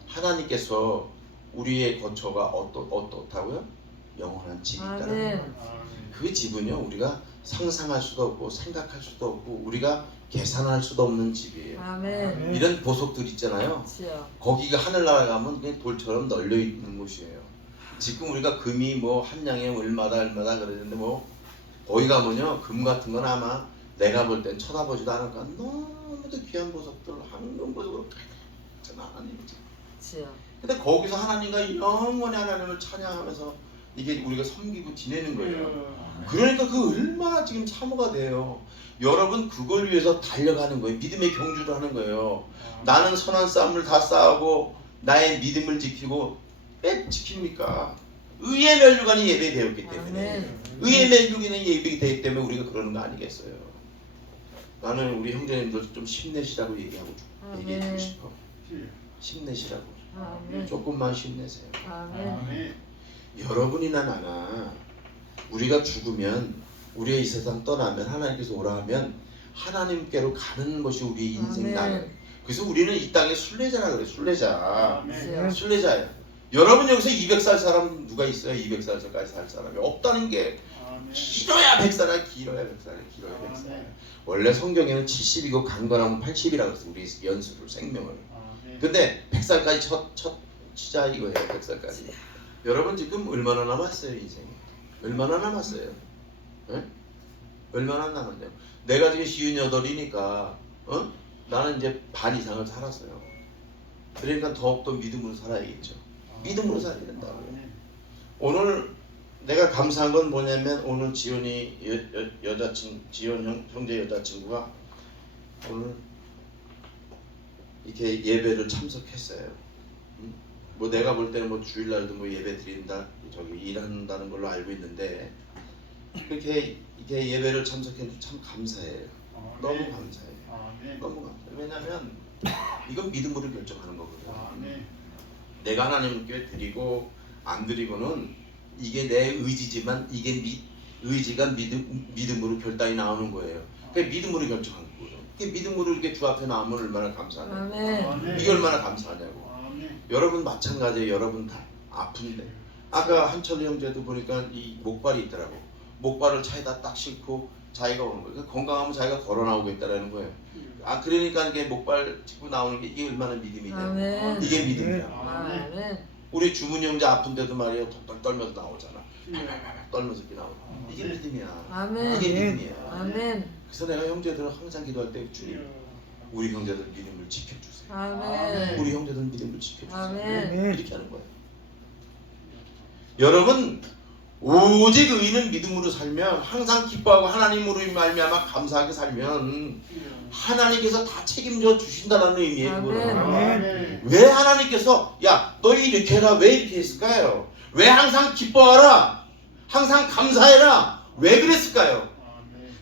하나님께서 우리의 거처가 어떻다고요? 영원한 집이 있다는 아멘. 거예요. 그 집은요 우리가 상상할 수도 없고 생각할 수도 없고 우리가 계산할 수도 없는 집이에요. 아멘. 이런 보석들 있잖아요. 주여. 거기가 하늘나라 가면 그냥 돌처럼 널려 있는 곳이에요. 지금 우리가 금이 뭐 한 양에 얼마다 그러는데 뭐 거기 가면요 금 같은 건 아마 내가 볼 땐 쳐다보지도 않을 거야. 너무도 귀한 보석들 황금 보석으로 참 하나님이지. 주여. 근데 거기서 하나님과 영원히 하나님을 찬양하면서 이게 우리가 섬기고 지내는 거예요. 그러니까 그 얼마나 지금 참호가 돼요. 여러분 그걸 위해서 달려가는 거예요. 믿음의 경주를 하는 거예요. 나는 선한 싸움을 다 싸우고 나의 믿음을 지키고 왜 지킵니까? 의의 멸류관이 예배되었기 때문에 아멘. 의의 멸류관이 예배되기 때문에 우리가 그러는 거 아니겠어요? 나는 우리 형제님들 좀 힘내시라고 얘기해주고 싶어. 힘내시라고. 아멘. 조금만 힘내세요. 아멘. 아멘. 여러분이나 나나 우리가 죽으면 우리가 이 세상 떠나면 하나님께서 오라 하면 하나님께로 가는 것이 우리 인생 아멘. 나는. 그래서 우리는 이 땅의 순례자라 그래. 순례자. 아멘. 순례자예요. 여러분 여기서 200살 사람 누가 있어요? 200살까지 살 사람이 없다는 게 아멘. 길어야 100살이야. 길어야 100살이야. 길어야 100살. 원래 성경에는 70이고 강건하면 80이라고 했어. 우리 연수를 생명을. 아멘. 근데 100살까지 첫 치자 이거예요. 100살까지. 여러분 지금 얼마나 남았어요 인생이? 얼마나 남았어요? 에? 얼마나 남았냐? 내가 지금 58이니까 나는 이제 반 이상을 살았어요. 그러니까 더욱더 믿음으로 살아야겠죠. 믿음으로 살아야 된다고요. 아멘. 오늘 내가 감사한 건 뭐냐면 오늘 지연이 지연 형제 여자친구가 오늘 이렇게 예배를 참석했어요. 뭐 내가 볼 때는 뭐 주일날도 뭐 예배 드린다 저기 일한다는 걸로 알고 있는데 그렇게 이렇게 예배를 참석해서 참 감사해요. 너무 감사해요. 아멘. 너무 감사해요. 왜냐면 이건 믿음으로 결정하는 거거든요. 아멘. 내가 하나님께 드리고 안 드리고는 이게 내 의지지만 이게 의지가 믿음으로 결단이 나오는 거예요. 그게 믿음으로 결정한 거예요. 그게 믿음으로 이렇게 주 앞에 나오면 얼마나 감사하냐고. 아멘. 이게 얼마나 감사하냐고. 여러분 마찬가지예요. 여러분 다 아픈데 아까 한철이 형제도 보니까 이 목발이 있더라고. 목발을 차에다 딱 싣고 자기가 오는 거예요. 건강하면 자기가 걸어 나오겠다라는 거예요. 그러니까 이게 목발 짚고 나오는 게 이게 얼마나 믿음이냐. 아멘. 이게 믿음이야. 아멘. 우리 주문이 형제 아픈데도 말이에요. 덜덜 떨면서 나오잖아. 떨면서 이렇게 나오고. 이게 믿음이야. 아멘. 이게 믿음이야. 아멘. 그래서 내가 형제들은 항상 기도할 때 주님 우리 형제들 믿음을 지켜주세요. 아멘. 우리 형제들 믿음을 지켜주세요. 아멘. 이렇게 하는 거예요. 여러분 오직 의인은 믿음으로 살면 항상 기뻐하고 하나님으로 말미암아 감사하게 살면 하나님께서 다 책임져 주신다는 의미예요. 아멘. 왜 하나님께서 야 너 이렇게 해라 왜 이렇게 했을까요? 왜 항상 기뻐하라 항상 감사해라 왜 그랬을까요?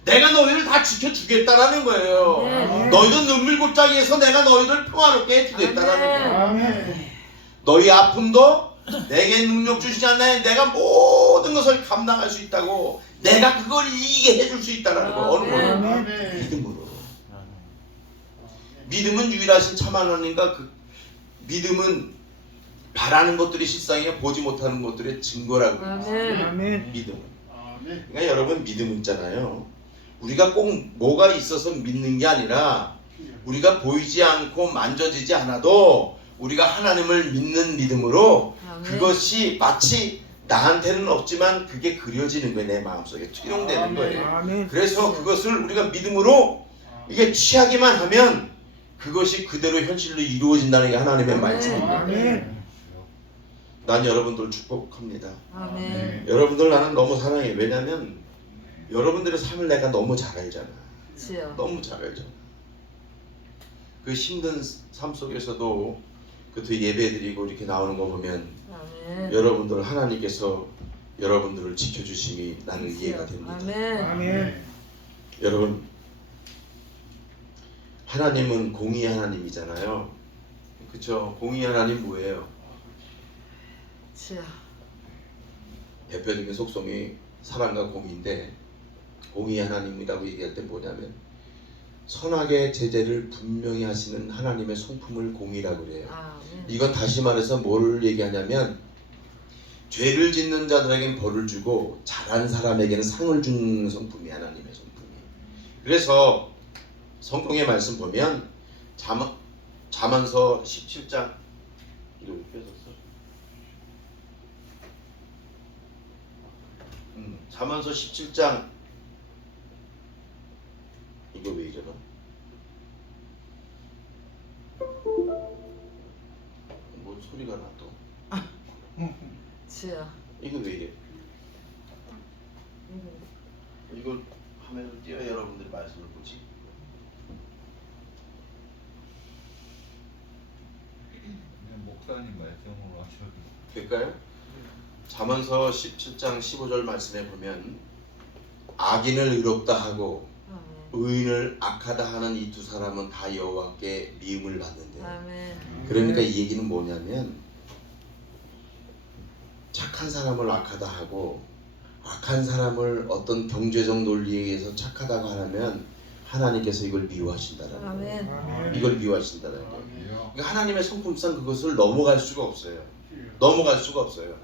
내가 너희를 다 지켜주겠다라는 거예요. 아멘. 너희들 눈물골짜기에서 내가 너희들 평화롭게 해주겠다라는 거예요. 너희 아픔도 내게 능력 주시지 않나요? 내가 모든 것을 감당할 수 있다고 내가 그걸 이기게 해줄 수 있다라는 거. 어느 거예요? 믿음으로. 믿음은 유일하신 참 하나님과 그 믿음은 바라는 것들이 실상이야 보지 못하는 것들의 증거라고. 아멘. 믿음은. 그러니까 여러분 믿음 있잖아요. 우리가 꼭 뭐가 있어서 믿는 게 아니라 우리가 보이지 않고 만져지지 않아도 우리가 하나님을 믿는 믿음으로 아멘. 그것이 마치 나한테는 없지만 그게 그려지는 거예요. 내 마음속에 투영되는 거예요. 그래서 그것을 우리가 믿음으로 이게 취하기만 하면 그것이 그대로 현실로 이루어진다는 게 하나님의 아멘. 말씀입니다. 난 여러분들 축복합니다. 아멘. 여러분들 나는 너무 사랑해. 왜냐면 여러분들의 삶을 내가 너무 잘 알잖아. 주여. 너무 잘 알잖아. 그 힘든 삶 속에서도 그 예배드리고 이렇게 나오는 거 보면 아멘. 여러분들 하나님께서 여러분들을 지켜주심이 나는 이해가 됩니다. 아멘. 여러분 하나님은 공의 하나님이잖아요. 그쵸? 공의 하나님 뭐예요? 주여. 대표적인 속성이 사랑과 공의인데 공의 하나님이라고 얘기할 때 뭐냐면 선악의 제재를 분명히 하시는 하나님의 성품을 공의라고 그래요. 아멘. 이건 다시 말해서 뭘 얘기하냐면 죄를 짓는 자들에게는 벌을 주고 잘한 사람에게는 상을 주는 성품이 하나님의 성품이에요. 그래서 성경의 말씀 보면 잠언서 17장 이거 왜 뺏었어? 잠언서 17장 이거 왜 이러나? 뭐 소리가 나 또. 주여. 이거 왜 이래? 이거 화면을 띄워야 여러분들이 말씀을 보지. 목사님 말씀으로 하셔도 될까요? 잠언서 17장 15절 말씀에 보면 악인을 의롭다 하고 아멘. 의인을 악하다 하는 이 두 사람은 다 여호와께 미움을 받는데. 아멘. 그러니까 이 얘기는 뭐냐면 착한 사람을 악하다 하고 악한 사람을 어떤 경제적 논리에 의해서 착하다고 하면 하나님께서 이걸 미워하신다라는 아멘. 거예요. 이걸 미워하신다는 거예요. 그러니까 하나님의 성품상 그것을 넘어갈 수가 없어요. 넘어갈 수가 없어요.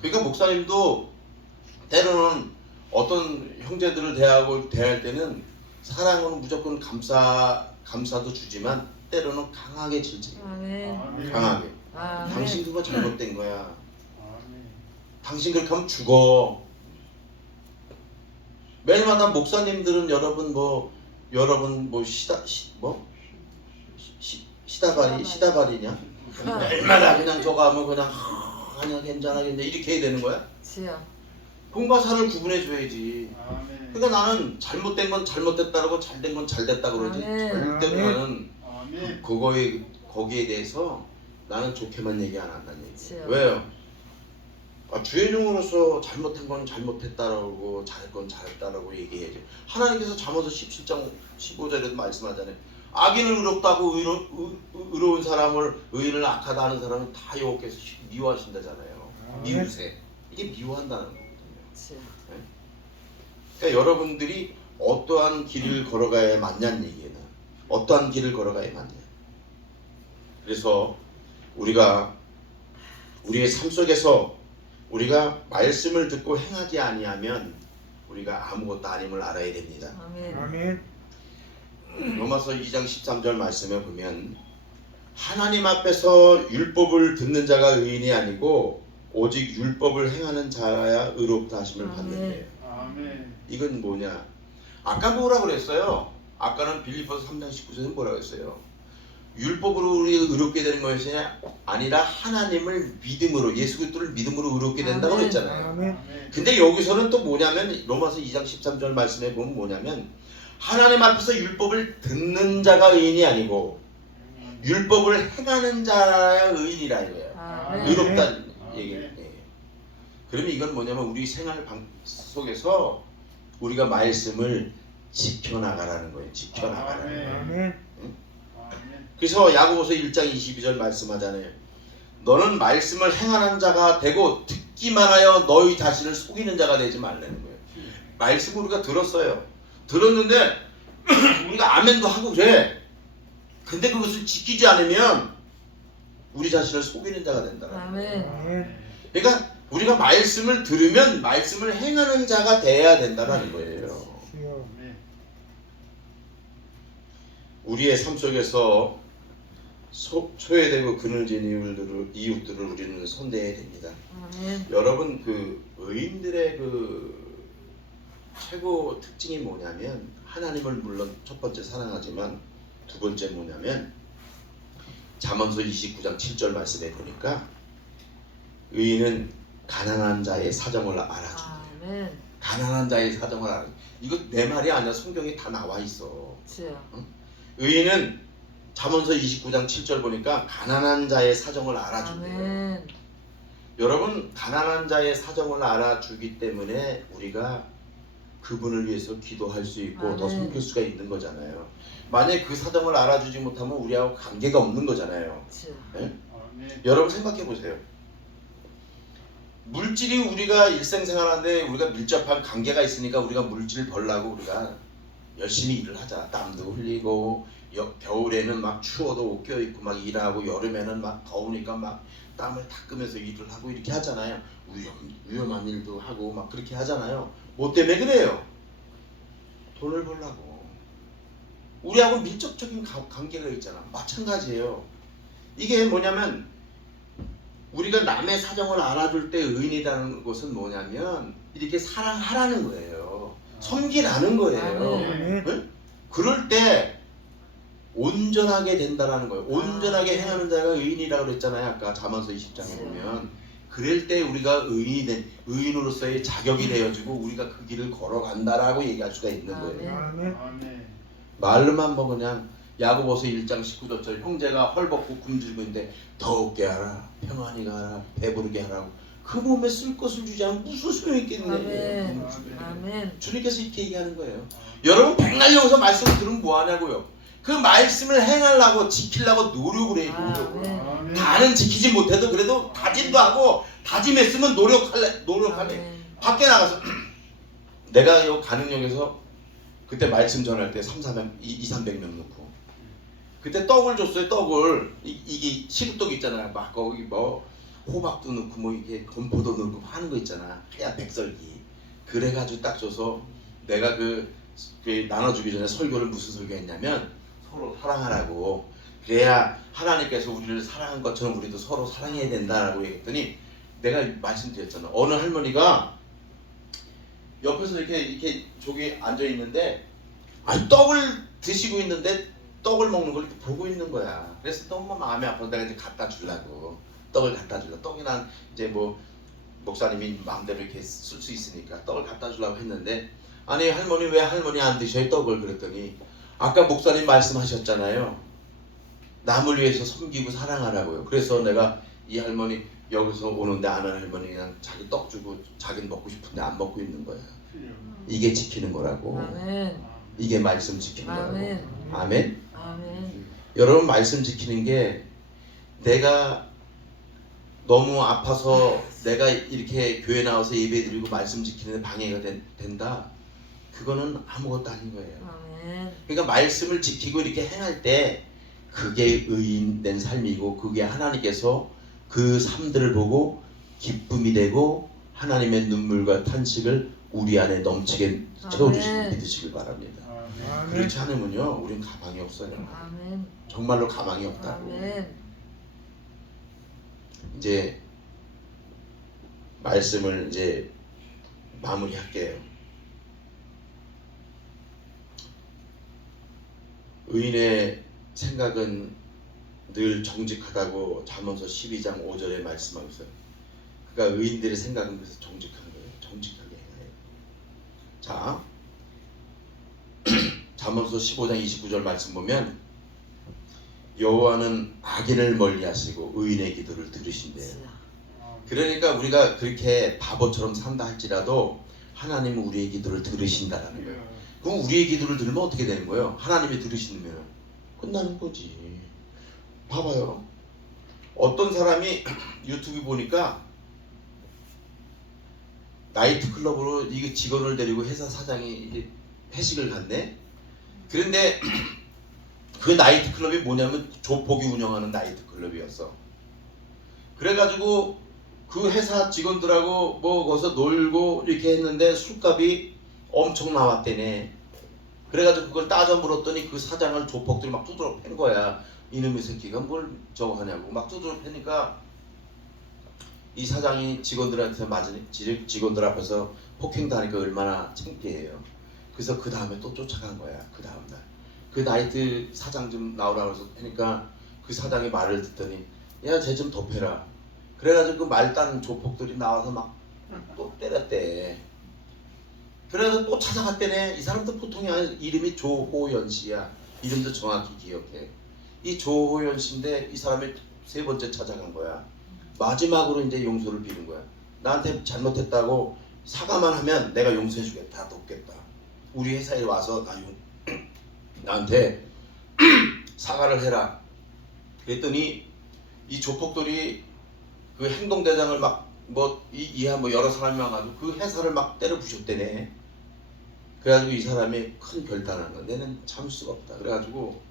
그러니까 목사님도 때로는 어떤 형제들을 대할 때는 사랑으로 무조건 감사도 주지만 때로는 강하게 질책해요. 아멘. 강하게. 아멘. 당신 그거 잘못된 거야. 당신 그렇게 하면 죽어. 매일마다 목사님들은 시다발이냐? 얼마나 그냥 저거 하면 그냥 아니야 괜찮아 이렇게 해야 되는 거야? 주여. 공과 사를 구분해 줘야지. 그러니까 나는 잘못된 건 잘못됐다고 잘된 건 잘됐다 그러지. 아멘. 절대로 나는 거기에 대해서 나는 좋게만 얘기 안 한다는 얘기예요. 왜요? 주의 종으로서 잘못한 건 잘못했다라고 잘할 건 잘했다라고 얘기해야죠. 하나님께서 잠언서 17장 15절에도 말씀하잖아요. 악인을 의롭다고 의로운 사람을 의인을 악하다 하는 사람은 다 여호와께서 미워하신다잖아요. 미우세. 이게 미워한다는 거거든요. 주여. 그러니까 여러분들이 어떠한 길을 걸어가야 맞냐는 얘기예요. 어떠한 길을 걸어가야 맞냐. 그래서 우리가 우리의 삶 속에서 우리가 말씀을 듣고 행하지 아니하면 우리가 아무것도 아님을 알아야 됩니다. 아멘. 아멘. 로마서 2장 13절 말씀에 보면 하나님 앞에서 율법을 듣는 자가 의인이 아니고 오직 율법을 행하는 자야 의롭다 하심을 받는데요. 아멘. 이건 뭐냐? 아까 뭐라 그랬어요? 아까는 빌립보서 3장 19절에 뭐라 그랬어요? 율법으로 우리가 의롭게 되는 것이 아니라 하나님을 믿음으로, 예수 그리스도를 믿음으로 의롭게 된다고 아멘. 그랬잖아요. 아멘. 근데 여기서는 또 뭐냐면 로마서 2장 13절 말씀에 보면 뭐냐면 하나님 앞에서 율법을 듣는 자가 의인이 아니고 율법을 행하는 자야 의인이라 이거예요. 아멘. 의롭다는 얘기예요. 그러면 이건 뭐냐면 우리 생활 속에서 우리가 말씀을 지켜나가라는 거예요. 지켜나가라는 거예요. 아멘. 그래서 야고보서 1장 22절 말씀하잖아요. 너는 말씀을 행하는 자가 되고 듣기만 하여 너희 자신을 속이는 자가 되지 말라는 거예요. 말씀을 우리가 들었어요. 들었는데 우리가 아멘도 하고 그래. 근데 그것을 지키지 않으면 우리 자신을 속이는 자가 된다는 거예요. 아멘. 아멘. 그러니까 우리가 말씀을 들으면 말씀을 행하는 자가 돼야 된다는 거예요. 주여. 우리의 삶 속에서 소외되고 그늘진 이웃들을 우리는 선대해야 됩니다. 아멘. 여러분 그 의인들의 그 최고 특징이 뭐냐면 하나님을 물론 첫 번째 사랑하지만 두 번째 뭐냐면 잠언서 29장 7절 말씀에 보니까 의인은 가난한 자의 사정을 알아준대요. 아멘. 가난한 자의 사정을 알아. 이거 내 말이 아니라 성경에 다 나와 있어. 주여. 의인은 잠언서 29장 7절 보니까 가난한 자의 사정을 알아준대요. 아멘. 여러분 가난한 자의 사정을 알아주기 때문에 우리가 그분을 위해서 기도할 수 있고 더 아멘. 섬길 수가 있는 거잖아요. 만약에 그 사정을 알아주지 못하면 우리하고 관계가 없는 거잖아요. 주여. 여러분 생각해 보세요. 물질이 우리가 일생생활하는데 우리가 밀접한 관계가 있으니까 우리가 물질을 벌려고 우리가 열심히 일을 하자. 땀도 흘리고 겨울에는 막 추워도 옷 껴입고 막 일하고 여름에는 막 더우니까 막 땀을 닦으면서 일을 하고 이렇게 하잖아요. 위험한 일도 하고 막 그렇게 하잖아요. 뭐 때문에 그래요? 돈을 벌려고. 우리하고 밀접적인 관계가 있잖아. 마찬가지예요. 이게 뭐냐면 우리가 남의 사정을 알아줄 때 의인이라는 것은 뭐냐면 이렇게 사랑하라는 거예요. 섬기라는 거예요. 아멘. 응? 그럴 때 온전하게 된다라는 거예요. 온전하게 행하는 자가 의인이라고 그랬잖아요. 아까 잠언서 20장에 보면 그럴 때 우리가 의인으로서의 자격이 되어지고 우리가 그 길을 걸어간다라고 얘기할 수가 있는 거예요. 아멘. 말로만 뭐 그냥 야고보서 1장 19절 형제가 헐벗고 굶주리고 있는데 더욱게 하라 평안히 가라 배부르게 하라고 그 몸에 쓸 것을 주지 않으면 무슨 소용이 있겠느냐. 아멘. 아멘. 주님께서 이렇게 얘기하는 거예요. 여러분 백날 여기서 말씀을 들으면 뭐하냐고요. 그 말씀을 행하려고 지키려고 노력을 해요. 아멘. 다는 지키지 못해도 그래도 다짐도 하고 다짐했으면 노력하네. 아멘. 밖에 나가서 내가 요 가능역에서 그때 말씀 전할 때 200-300명 넣고 그때 떡을 줬어요. 떡을 이게 시루떡 있잖아요. 막 거기 뭐 호박도 넣고 뭐 이게 건포도 넣고 하는 거 있잖아. 하얀 백설기. 그래가지고 딱 줘서 내가 그 나눠주기 전에 설교를 무슨 설교했냐면 서로 사랑하라고. 그래야 하나님께서 우리를 사랑한 것처럼 우리도 서로 사랑해야 된다라고 얘기했더니 내가 말씀드렸잖아. 어느 할머니가 옆에서 이렇게 저기 앉아 있는데 떡을 드시고 있는데 떡을 먹는 걸 이렇게 보고 있는 거야. 그래서 너무 마음이 아파서 내가 이제 갖다 주려고 떡을 갖다 주려고 떡이나 이제 뭐 목사님이 마음대로 이렇게 쓸 수 있으니까 떡을 갖다 주려고 했는데 아니 할머니 왜 할머니 안 드셔요 떡을 그랬더니 아까 목사님 말씀하셨잖아요. 남을 위해서 섬기고 사랑하라고요. 그래서 내가 이 할머니 여기서 오는데 아는 할머니 그냥 자기 떡 주고 자기는 먹고 싶은데 안 먹고 있는 거야. 이게 지키는 거라고. 아멘. 이게 말씀 지키는 아멘. 거라고. 아멘. 아멘. 여러분 말씀 지키는 게 내가 너무 아파서 내가 이렇게 교회 나와서 예배드리고 말씀 지키는 데 방해가 된다. 그거는 아무것도 아닌 거예요. 아멘. 그러니까 말씀을 지키고 이렇게 행할 때 그게 의인된 삶이고 그게 하나님께서 그 삶들을 보고 기쁨이 되고 하나님의 눈물과 탄식을 우리 안에 넘치게 채워주시는 아멘. 믿으시길 바랍니다. 아멘. 그렇지 않으면요 우린 가망이 없어요. 아멘. 정말로 가망이 없다고. 아멘. 이제 말씀을 이제 마무리할게요. 의인의 생각은 늘 정직하다고 잠언서 12장 5절에 말씀하고 있어요. 그러니까 의인들의 생각은 그래서 정직한 거예요. 정직하게 행해요. 자, 잠언서 15장 29절 말씀 보면 여호와는 악인을 멀리하시고 의인의 기도를 들으신대요. 그러니까 우리가 그렇게 바보처럼 산다 할지라도 하나님은 우리의 기도를 들으신다라는 거예요. 그럼 우리의 기도를 들으면 어떻게 되는 거예요? 하나님이 들으시면 끝나는 거지. 봐봐요. 어떤 사람이 유튜브 보니까 나이트클럽으로 이 직원을 데리고 회사 사장이 회식을 갔네. 그런데 그 나이트클럽이 뭐냐면 조폭이 운영하는 나이트클럽이었어. 그래가지고 그 회사 직원들하고 뭐 거기서 놀고 이렇게 했는데 술값이 엄청 나왔대네. 그래가지고 그걸 따져 물었더니 그 사장을 조폭들이 막 두드러 팬 거야. 이놈의 새끼가 뭘 저거 하냐고 막 두드러 패니까 이 사장이 직원들한테 맞은 직원들 앞에서 폭행당하니까 얼마나 창피해요. 그래서 그 다음에 또 쫓아간 거야. 그 다음날 그 나이트 사장 좀 나오라고 해서 하니까 그 사장이 말을 듣더니 야 쟤 좀 더 패라. 그래가지고 그 말단 조폭들이 나와서 막 또 때렸대. 그래서 또 찾아갔대네. 이 사람도 보통이 아니야. 이름이 조호연 씨야. 이름도 정확히 기억해. 이 조호연 씨인데 이 사람이 세 번째 찾아간 거야. 마지막으로 이제 용서를 비는 거야. 나한테 잘못했다고 사과만 하면 내가 용서해주겠다. 돕겠다. 우리 회사에 와서 나한테 사과를 해라. 그랬더니 이 조폭들이 그 행동대장을 막 이하 여러 사람이 와가지고 그 회사를 막 때려 부셨대네. 그래가지고 이 사람이 큰 결단한 거야. 내는 참을 수가 없다. 그래가지고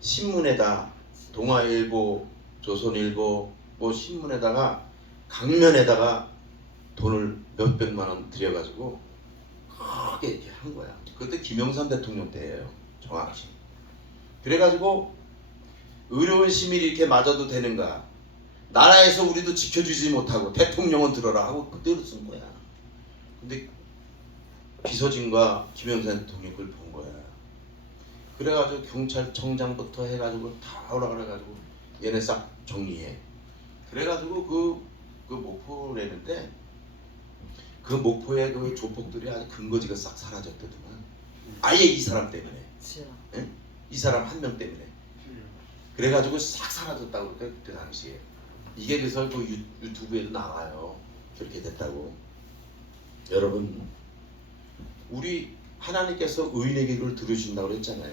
신문에다 동아일보, 조선일보 뭐 신문에다가 강면에다가 돈을 몇백만 원 들여가지고 크게 이렇게 한 거야. 그때 김영삼 대통령 때예요. 정확히. 그래가지고 의로운 시민이 이렇게 맞아도 되는가? 나라에서 우리도 지켜주지 못하고 대통령은 들어라 하고 그대로 쓴 거야. 근데 비서진과 김영삼 대통령이 그걸 본 거야. 그래가지고 경찰청장부터 해가지고 다 오라 그래가지고 얘네 싹 정리해. 그래가지고 그 목포라는데 그 목포에 그 조폭들이 아주 근거지가 싹 사라졌거든요. 아예 이 사람 때문에. 예? 이 사람 한 명 때문에. 그래가지고 싹 사라졌다고 그때 당시에. 이게 그래서 그 유튜브에도 나와요. 그렇게 됐다고. 여러분, 우리 하나님께서 의인의 기도를 들으신다고 그랬잖아요.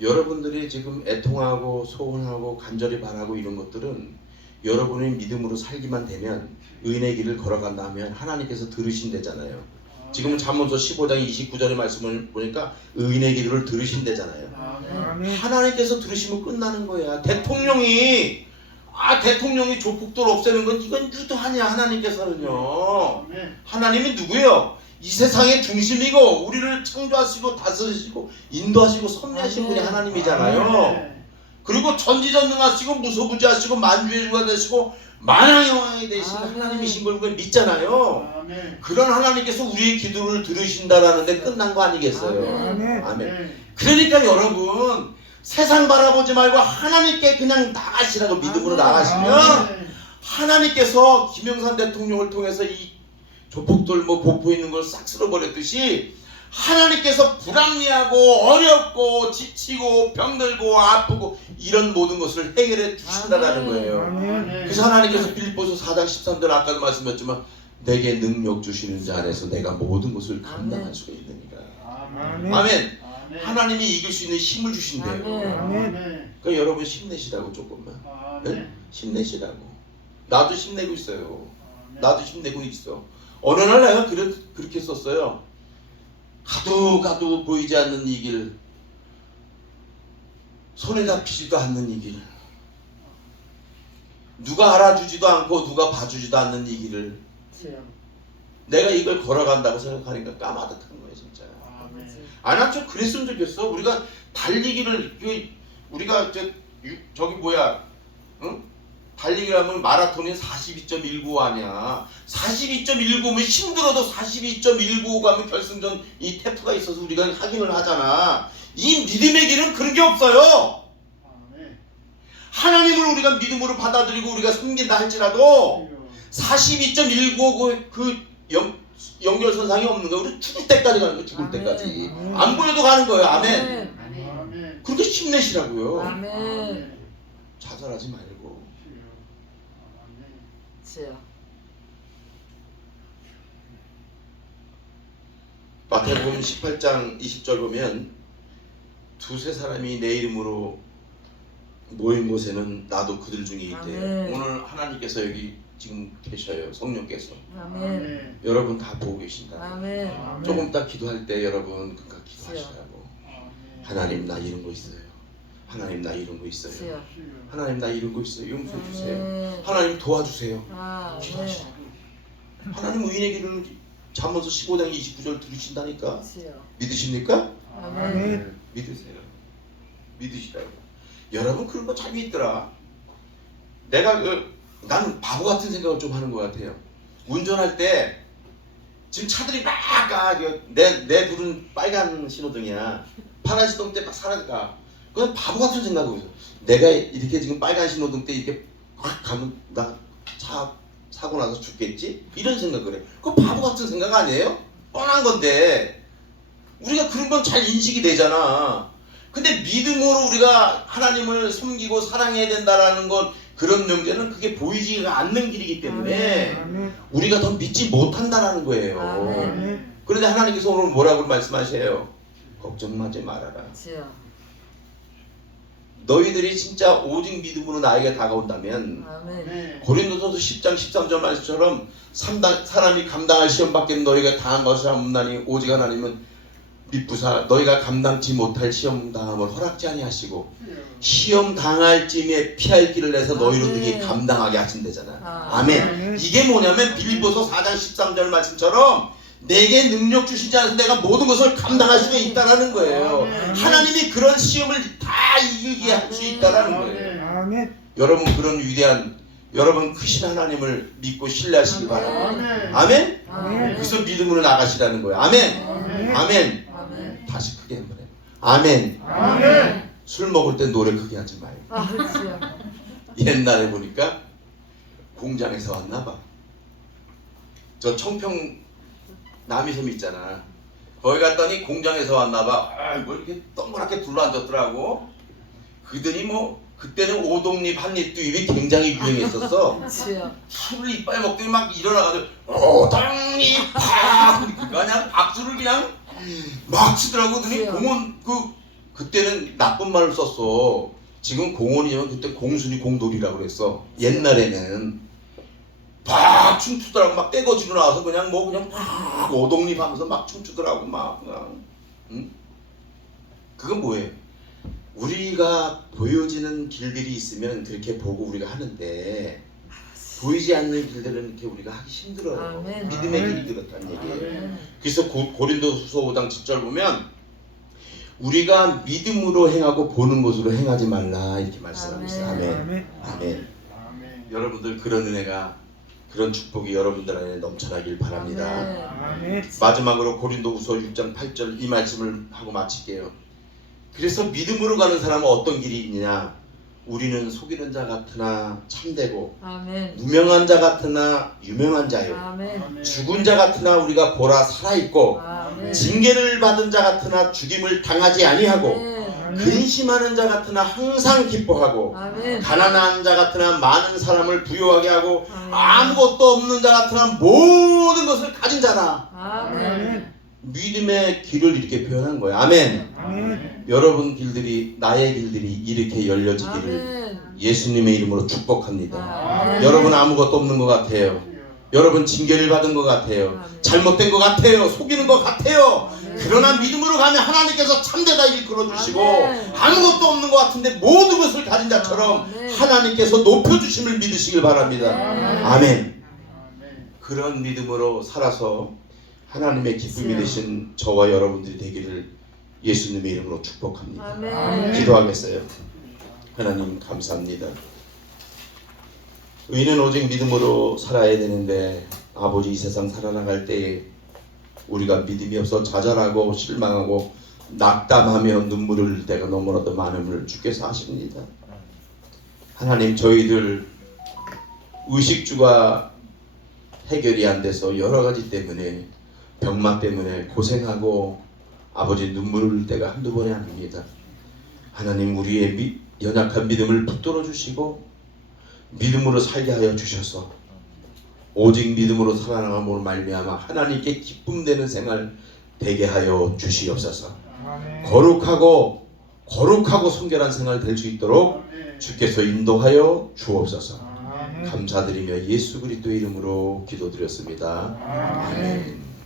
여러분들이 지금 애통하고 소원하고 간절히 바라고 이런 것들은 여러분의 믿음으로 살기만 되면 의인의 길을 걸어간다면 하나님께서 들으신대잖아요. 지금 잠언서 15장 29절의 말씀을 보니까 의인의 기도를 들으신대잖아요. 하나님께서 들으시면 끝나는 거야. 대통령이 조폭들 없애는 건 이건 유도하냐 하나님께서는요. 하나님이 누구예요? 이 세상의 중심이고 우리를 창조하시고 다스리시고 인도하시고 섭리하신 분이 하나님이잖아요. 그리고 전지전능하시고 무소부지하시고 만주의 주가 되시고 만왕의 왕이 되시는 하나님이신 걸 우리가 믿잖아요. 그런 하나님께서 우리의 기도를 들으신다라는데 끝난 거 아니겠어요? 아멘. 그러니까 여러분 세상 바라보지 말고 하나님께 그냥 나가시라고 믿음으로 나가시면 하나님께서 김영삼 대통령을 통해서 이 조폭들 보포 있는 걸 싹 쓸어버렸듯이 하나님께서 불합리하고 어렵고 지치고 병들고 아프고 이런 모든 것을 해결해 주신다라는 거예요. 그래서 하나님께서 빌립보서 4장 13절 아까도 말씀드렸지만 내게 능력 주시는 자 안에서 내가 모든 것을 감당할 수가 있느니라. 아멘. 하나님이 이길 수 있는 힘을 주신대요. 그러니까 여러분 힘내시라고 조금만. 네? 힘내시라고. 나도 힘내고 있어요. 나도 힘내고 있어. 어느 날 내가 그렇게 썼어요. 가도 보이지 않는 이 길, 손에 잡히지도 않는 이 길, 누가 알아주지도 않고 누가 봐주지도 않는 이 길을 내가 이걸 걸어간다고 생각하니까 까마득한 거예요, 진짜. 난 좀 그랬으면 좋겠어. 우리가 달리기를, 우리가 저기 뭐야, 응? 달리기라면 마라톤이 42.19 아니야. 42.19면 힘들어도 42.19 가면 결승전 이 테프가 있어서 우리가 확인을 하잖아. 이 믿음의 길은 그런 게 없어요. 하나님을 우리가 믿음으로 받아들이고 우리가 섬긴다 할지라도 42.19 그 연결선상이 없는 거야. 우리 죽을 때까지 가는 거야. 죽을 때까지. 안 보여도 가는 거예요. 아멘. 그렇게 힘내시라고요. 아멘. 자살하지 말고. 주여. 마태복음 18장 20절 보면 두세 사람이 내 이름으로 모인 곳에는 나도 그들 중에 있대. 아멘. 오늘 하나님께서 여기 지금 계셔요. 성령께서. 아멘. 여러분 다 보고 계신다. 아멘. 조금 이따 기도할 때 여러분 그러니까 기도하시라고. 하나님 나 이런 거 있어요. 하나님 나 이런 거 있어요. 주여. 하나님 나 이런 거 있어요. 용서해 주세요. 아멘. 하나님 도와주세요. 아멘. 기도하시라고. 하나님 의인의 길을 잠언서 15장 29절 들으신다니까. 주여. 믿으십니까? 아멘. 믿으세요. 믿으시라고. 여러분 그런 거 참 있더라. 내가 나는 바보 같은 생각을 좀 하는 것 같아요. 운전할 때 지금 차들이 막 가. 내 불은 빨간 신호등이야. 파란 신호등 때 막 사라가. 그건 바보 같은 생각을 해요. 내가 이렇게 지금 빨간 신호등 때 이렇게 확 가면 나 차 사고 나서 죽겠지? 이런 생각을 해. 그거 바보 같은 생각 아니에요? 뻔한 건데 우리가 그런 건 잘 인식이 되잖아. 근데 믿음으로 우리가 하나님을 섬기고 사랑해야 된다라는 건 그런 명제는 그게 보이지가 않는 길이기 때문에 우리가 더 믿지 못한다라는 거예요. 아멘. 그런데 하나님께서 오늘 뭐라고 말씀하세요? 걱정하지 말아라. 주여. 너희들이 진짜 오직 믿음으로 나에게 다가온다면 아멘. 고린도전서 10장 13절 말씀처럼 사람이 감당할 시험 밖에 너희가 당한 것이 없나니 오직 하나님은 믿부사 너희가 감당치 못할 시험 당함을 허락지 아니하시고 시험 당할 쯤에 피할 길을 내서 너희로 등이 감당하게 하신대잖아. 아멘. 이게 뭐냐면 빌립보서 4장 13절 말씀처럼 내게 능력 주시지 않아서 내가 모든 것을 감당할 수 있다라는 거예요. 하나님이 그런 시험을 다 이기게 할 수 있다라는 거예요. 아멘. 여러분 그런 위대한 여러분 크신 하나님을 믿고 신뢰하시기 바랍니다. 아멘. 아멘. 그래서 믿음으로 나가시라는 거예요. 아멘. 아멘. 아멘. 아멘. 다시 크게 한번 해요. 아멘. 아멘. 술 먹을 때 노래 크게 하지 마요. 아, 주여. 옛날에 보니까 공장에서 왔나 봐. 저 청평 남이섬 있잖아. 거기 갔더니 공장에서 왔나 봐. 뭐 이렇게 동그랗게 둘러앉았더라고. 그더니 뭐 그때는 오동잎 한잎도 입이 굉장히 유행했었어. 주여. 술을 이빨 먹더니 막 일어나가지고 오동잎 팍 그냥 박수를 그냥 막 치더라고. 그더니 공원 그때는 나쁜 말을 썼어. 지금 공원이면 그때 공순이 공돌이라고 그랬어. 옛날에는 막 춤추더라고. 막 떼거지로 나와서 그냥 뭐 그냥 막 오동잎 하면서 막 춤추더라고. 막 그냥. 응? 그건 뭐예요? 우리가 보여지는 길들이 있으면 그렇게 보고 우리가 하는데 보이지 않는 길들은 이렇게 우리가 하기 힘들어요. 아멘. 믿음의 아멘. 길이 그렇다는 얘기예요. 아멘. 그래서 고린도후서 5장 10절 보면 우리가 믿음으로 행하고 보는 것으로 행하지 말라 이렇게 말씀하고 있어요. 아멘. 아멘. 여러분들 그런 은혜가 그런 축복이 여러분들 안에 넘쳐나길 바랍니다. 아멘. 마지막으로 고린도후서 6장 8절 이 말씀을 하고 마칠게요. 그래서 믿음으로 가는 사람은 어떤 길이 있느냐? 우리는 속이는 자 같으나 참되고 아멘. 무명한 자 같으나 유명한 자요. 아멘. 죽은 자 같으나 우리가 보라 살아있고 아멘. 징계를 받은 자 같으나 죽임을 당하지 아니하고 아멘. 근심하는 자 같으나 항상 기뻐하고 아멘. 가난한 자 같으나 많은 사람을 부유하게 하고 아멘. 아무것도 없는 자 같으나 모든 것을 가진 자라. 아멘. 믿음의 길을 이렇게 표현한 거예요. 아멘. 아멘. 여러분 길들이 나의 길들이 이렇게 열려지기를 아멘. 예수님의 이름으로 축복합니다. 아멘. 여러분 아무것도 없는 것 같아요. 여러분 징계를 받은 것 같아요. 잘못된 것 같아요. 속이는 것 같아요. 그러나 믿음으로 가면 하나님께서 참되다 일컬어 주시고 아멘. 아무것도 없는 것 같은데 모든 것을 가진 자처럼 아멘. 하나님께서 높여주심을 믿으시길 바랍니다. 아멘. 아멘. 그런 믿음으로 살아서 하나님의 기쁨이 되신 저와 여러분들이 되기를 예수님의 이름으로 축복합니다. 아멘. 기도하겠어요. 하나님 감사합니다. 의인은 오직 믿음으로 살아야 되는데 아버지 이 세상 살아나갈 때에 우리가 믿음이 없어 좌절하고 실망하고 낙담하며 눈물을 흘릴 때가 너무나도 많음을 주께서 아십니다. 하나님 저희들 의식주가 해결이 안 돼서 여러 가지 때문에 병마 때문에 고생하고 아버지 눈물을 흘릴 때가 한두 번이 아닙니다. 하나님 우리의 연약한 믿음을 붙들어 주시고 믿음으로 살게 하여 주셔서 오직 믿음으로 살아나감으로 말미암아 하나님께 기쁨 되는 생활 되게 하여 주시옵소서. 거룩하고 성결한 생활 될 수 있도록 주께서 인도하여 주옵소서. 감사드리며 예수 그리스도의 이름으로 기도드렸습니다. 아멘.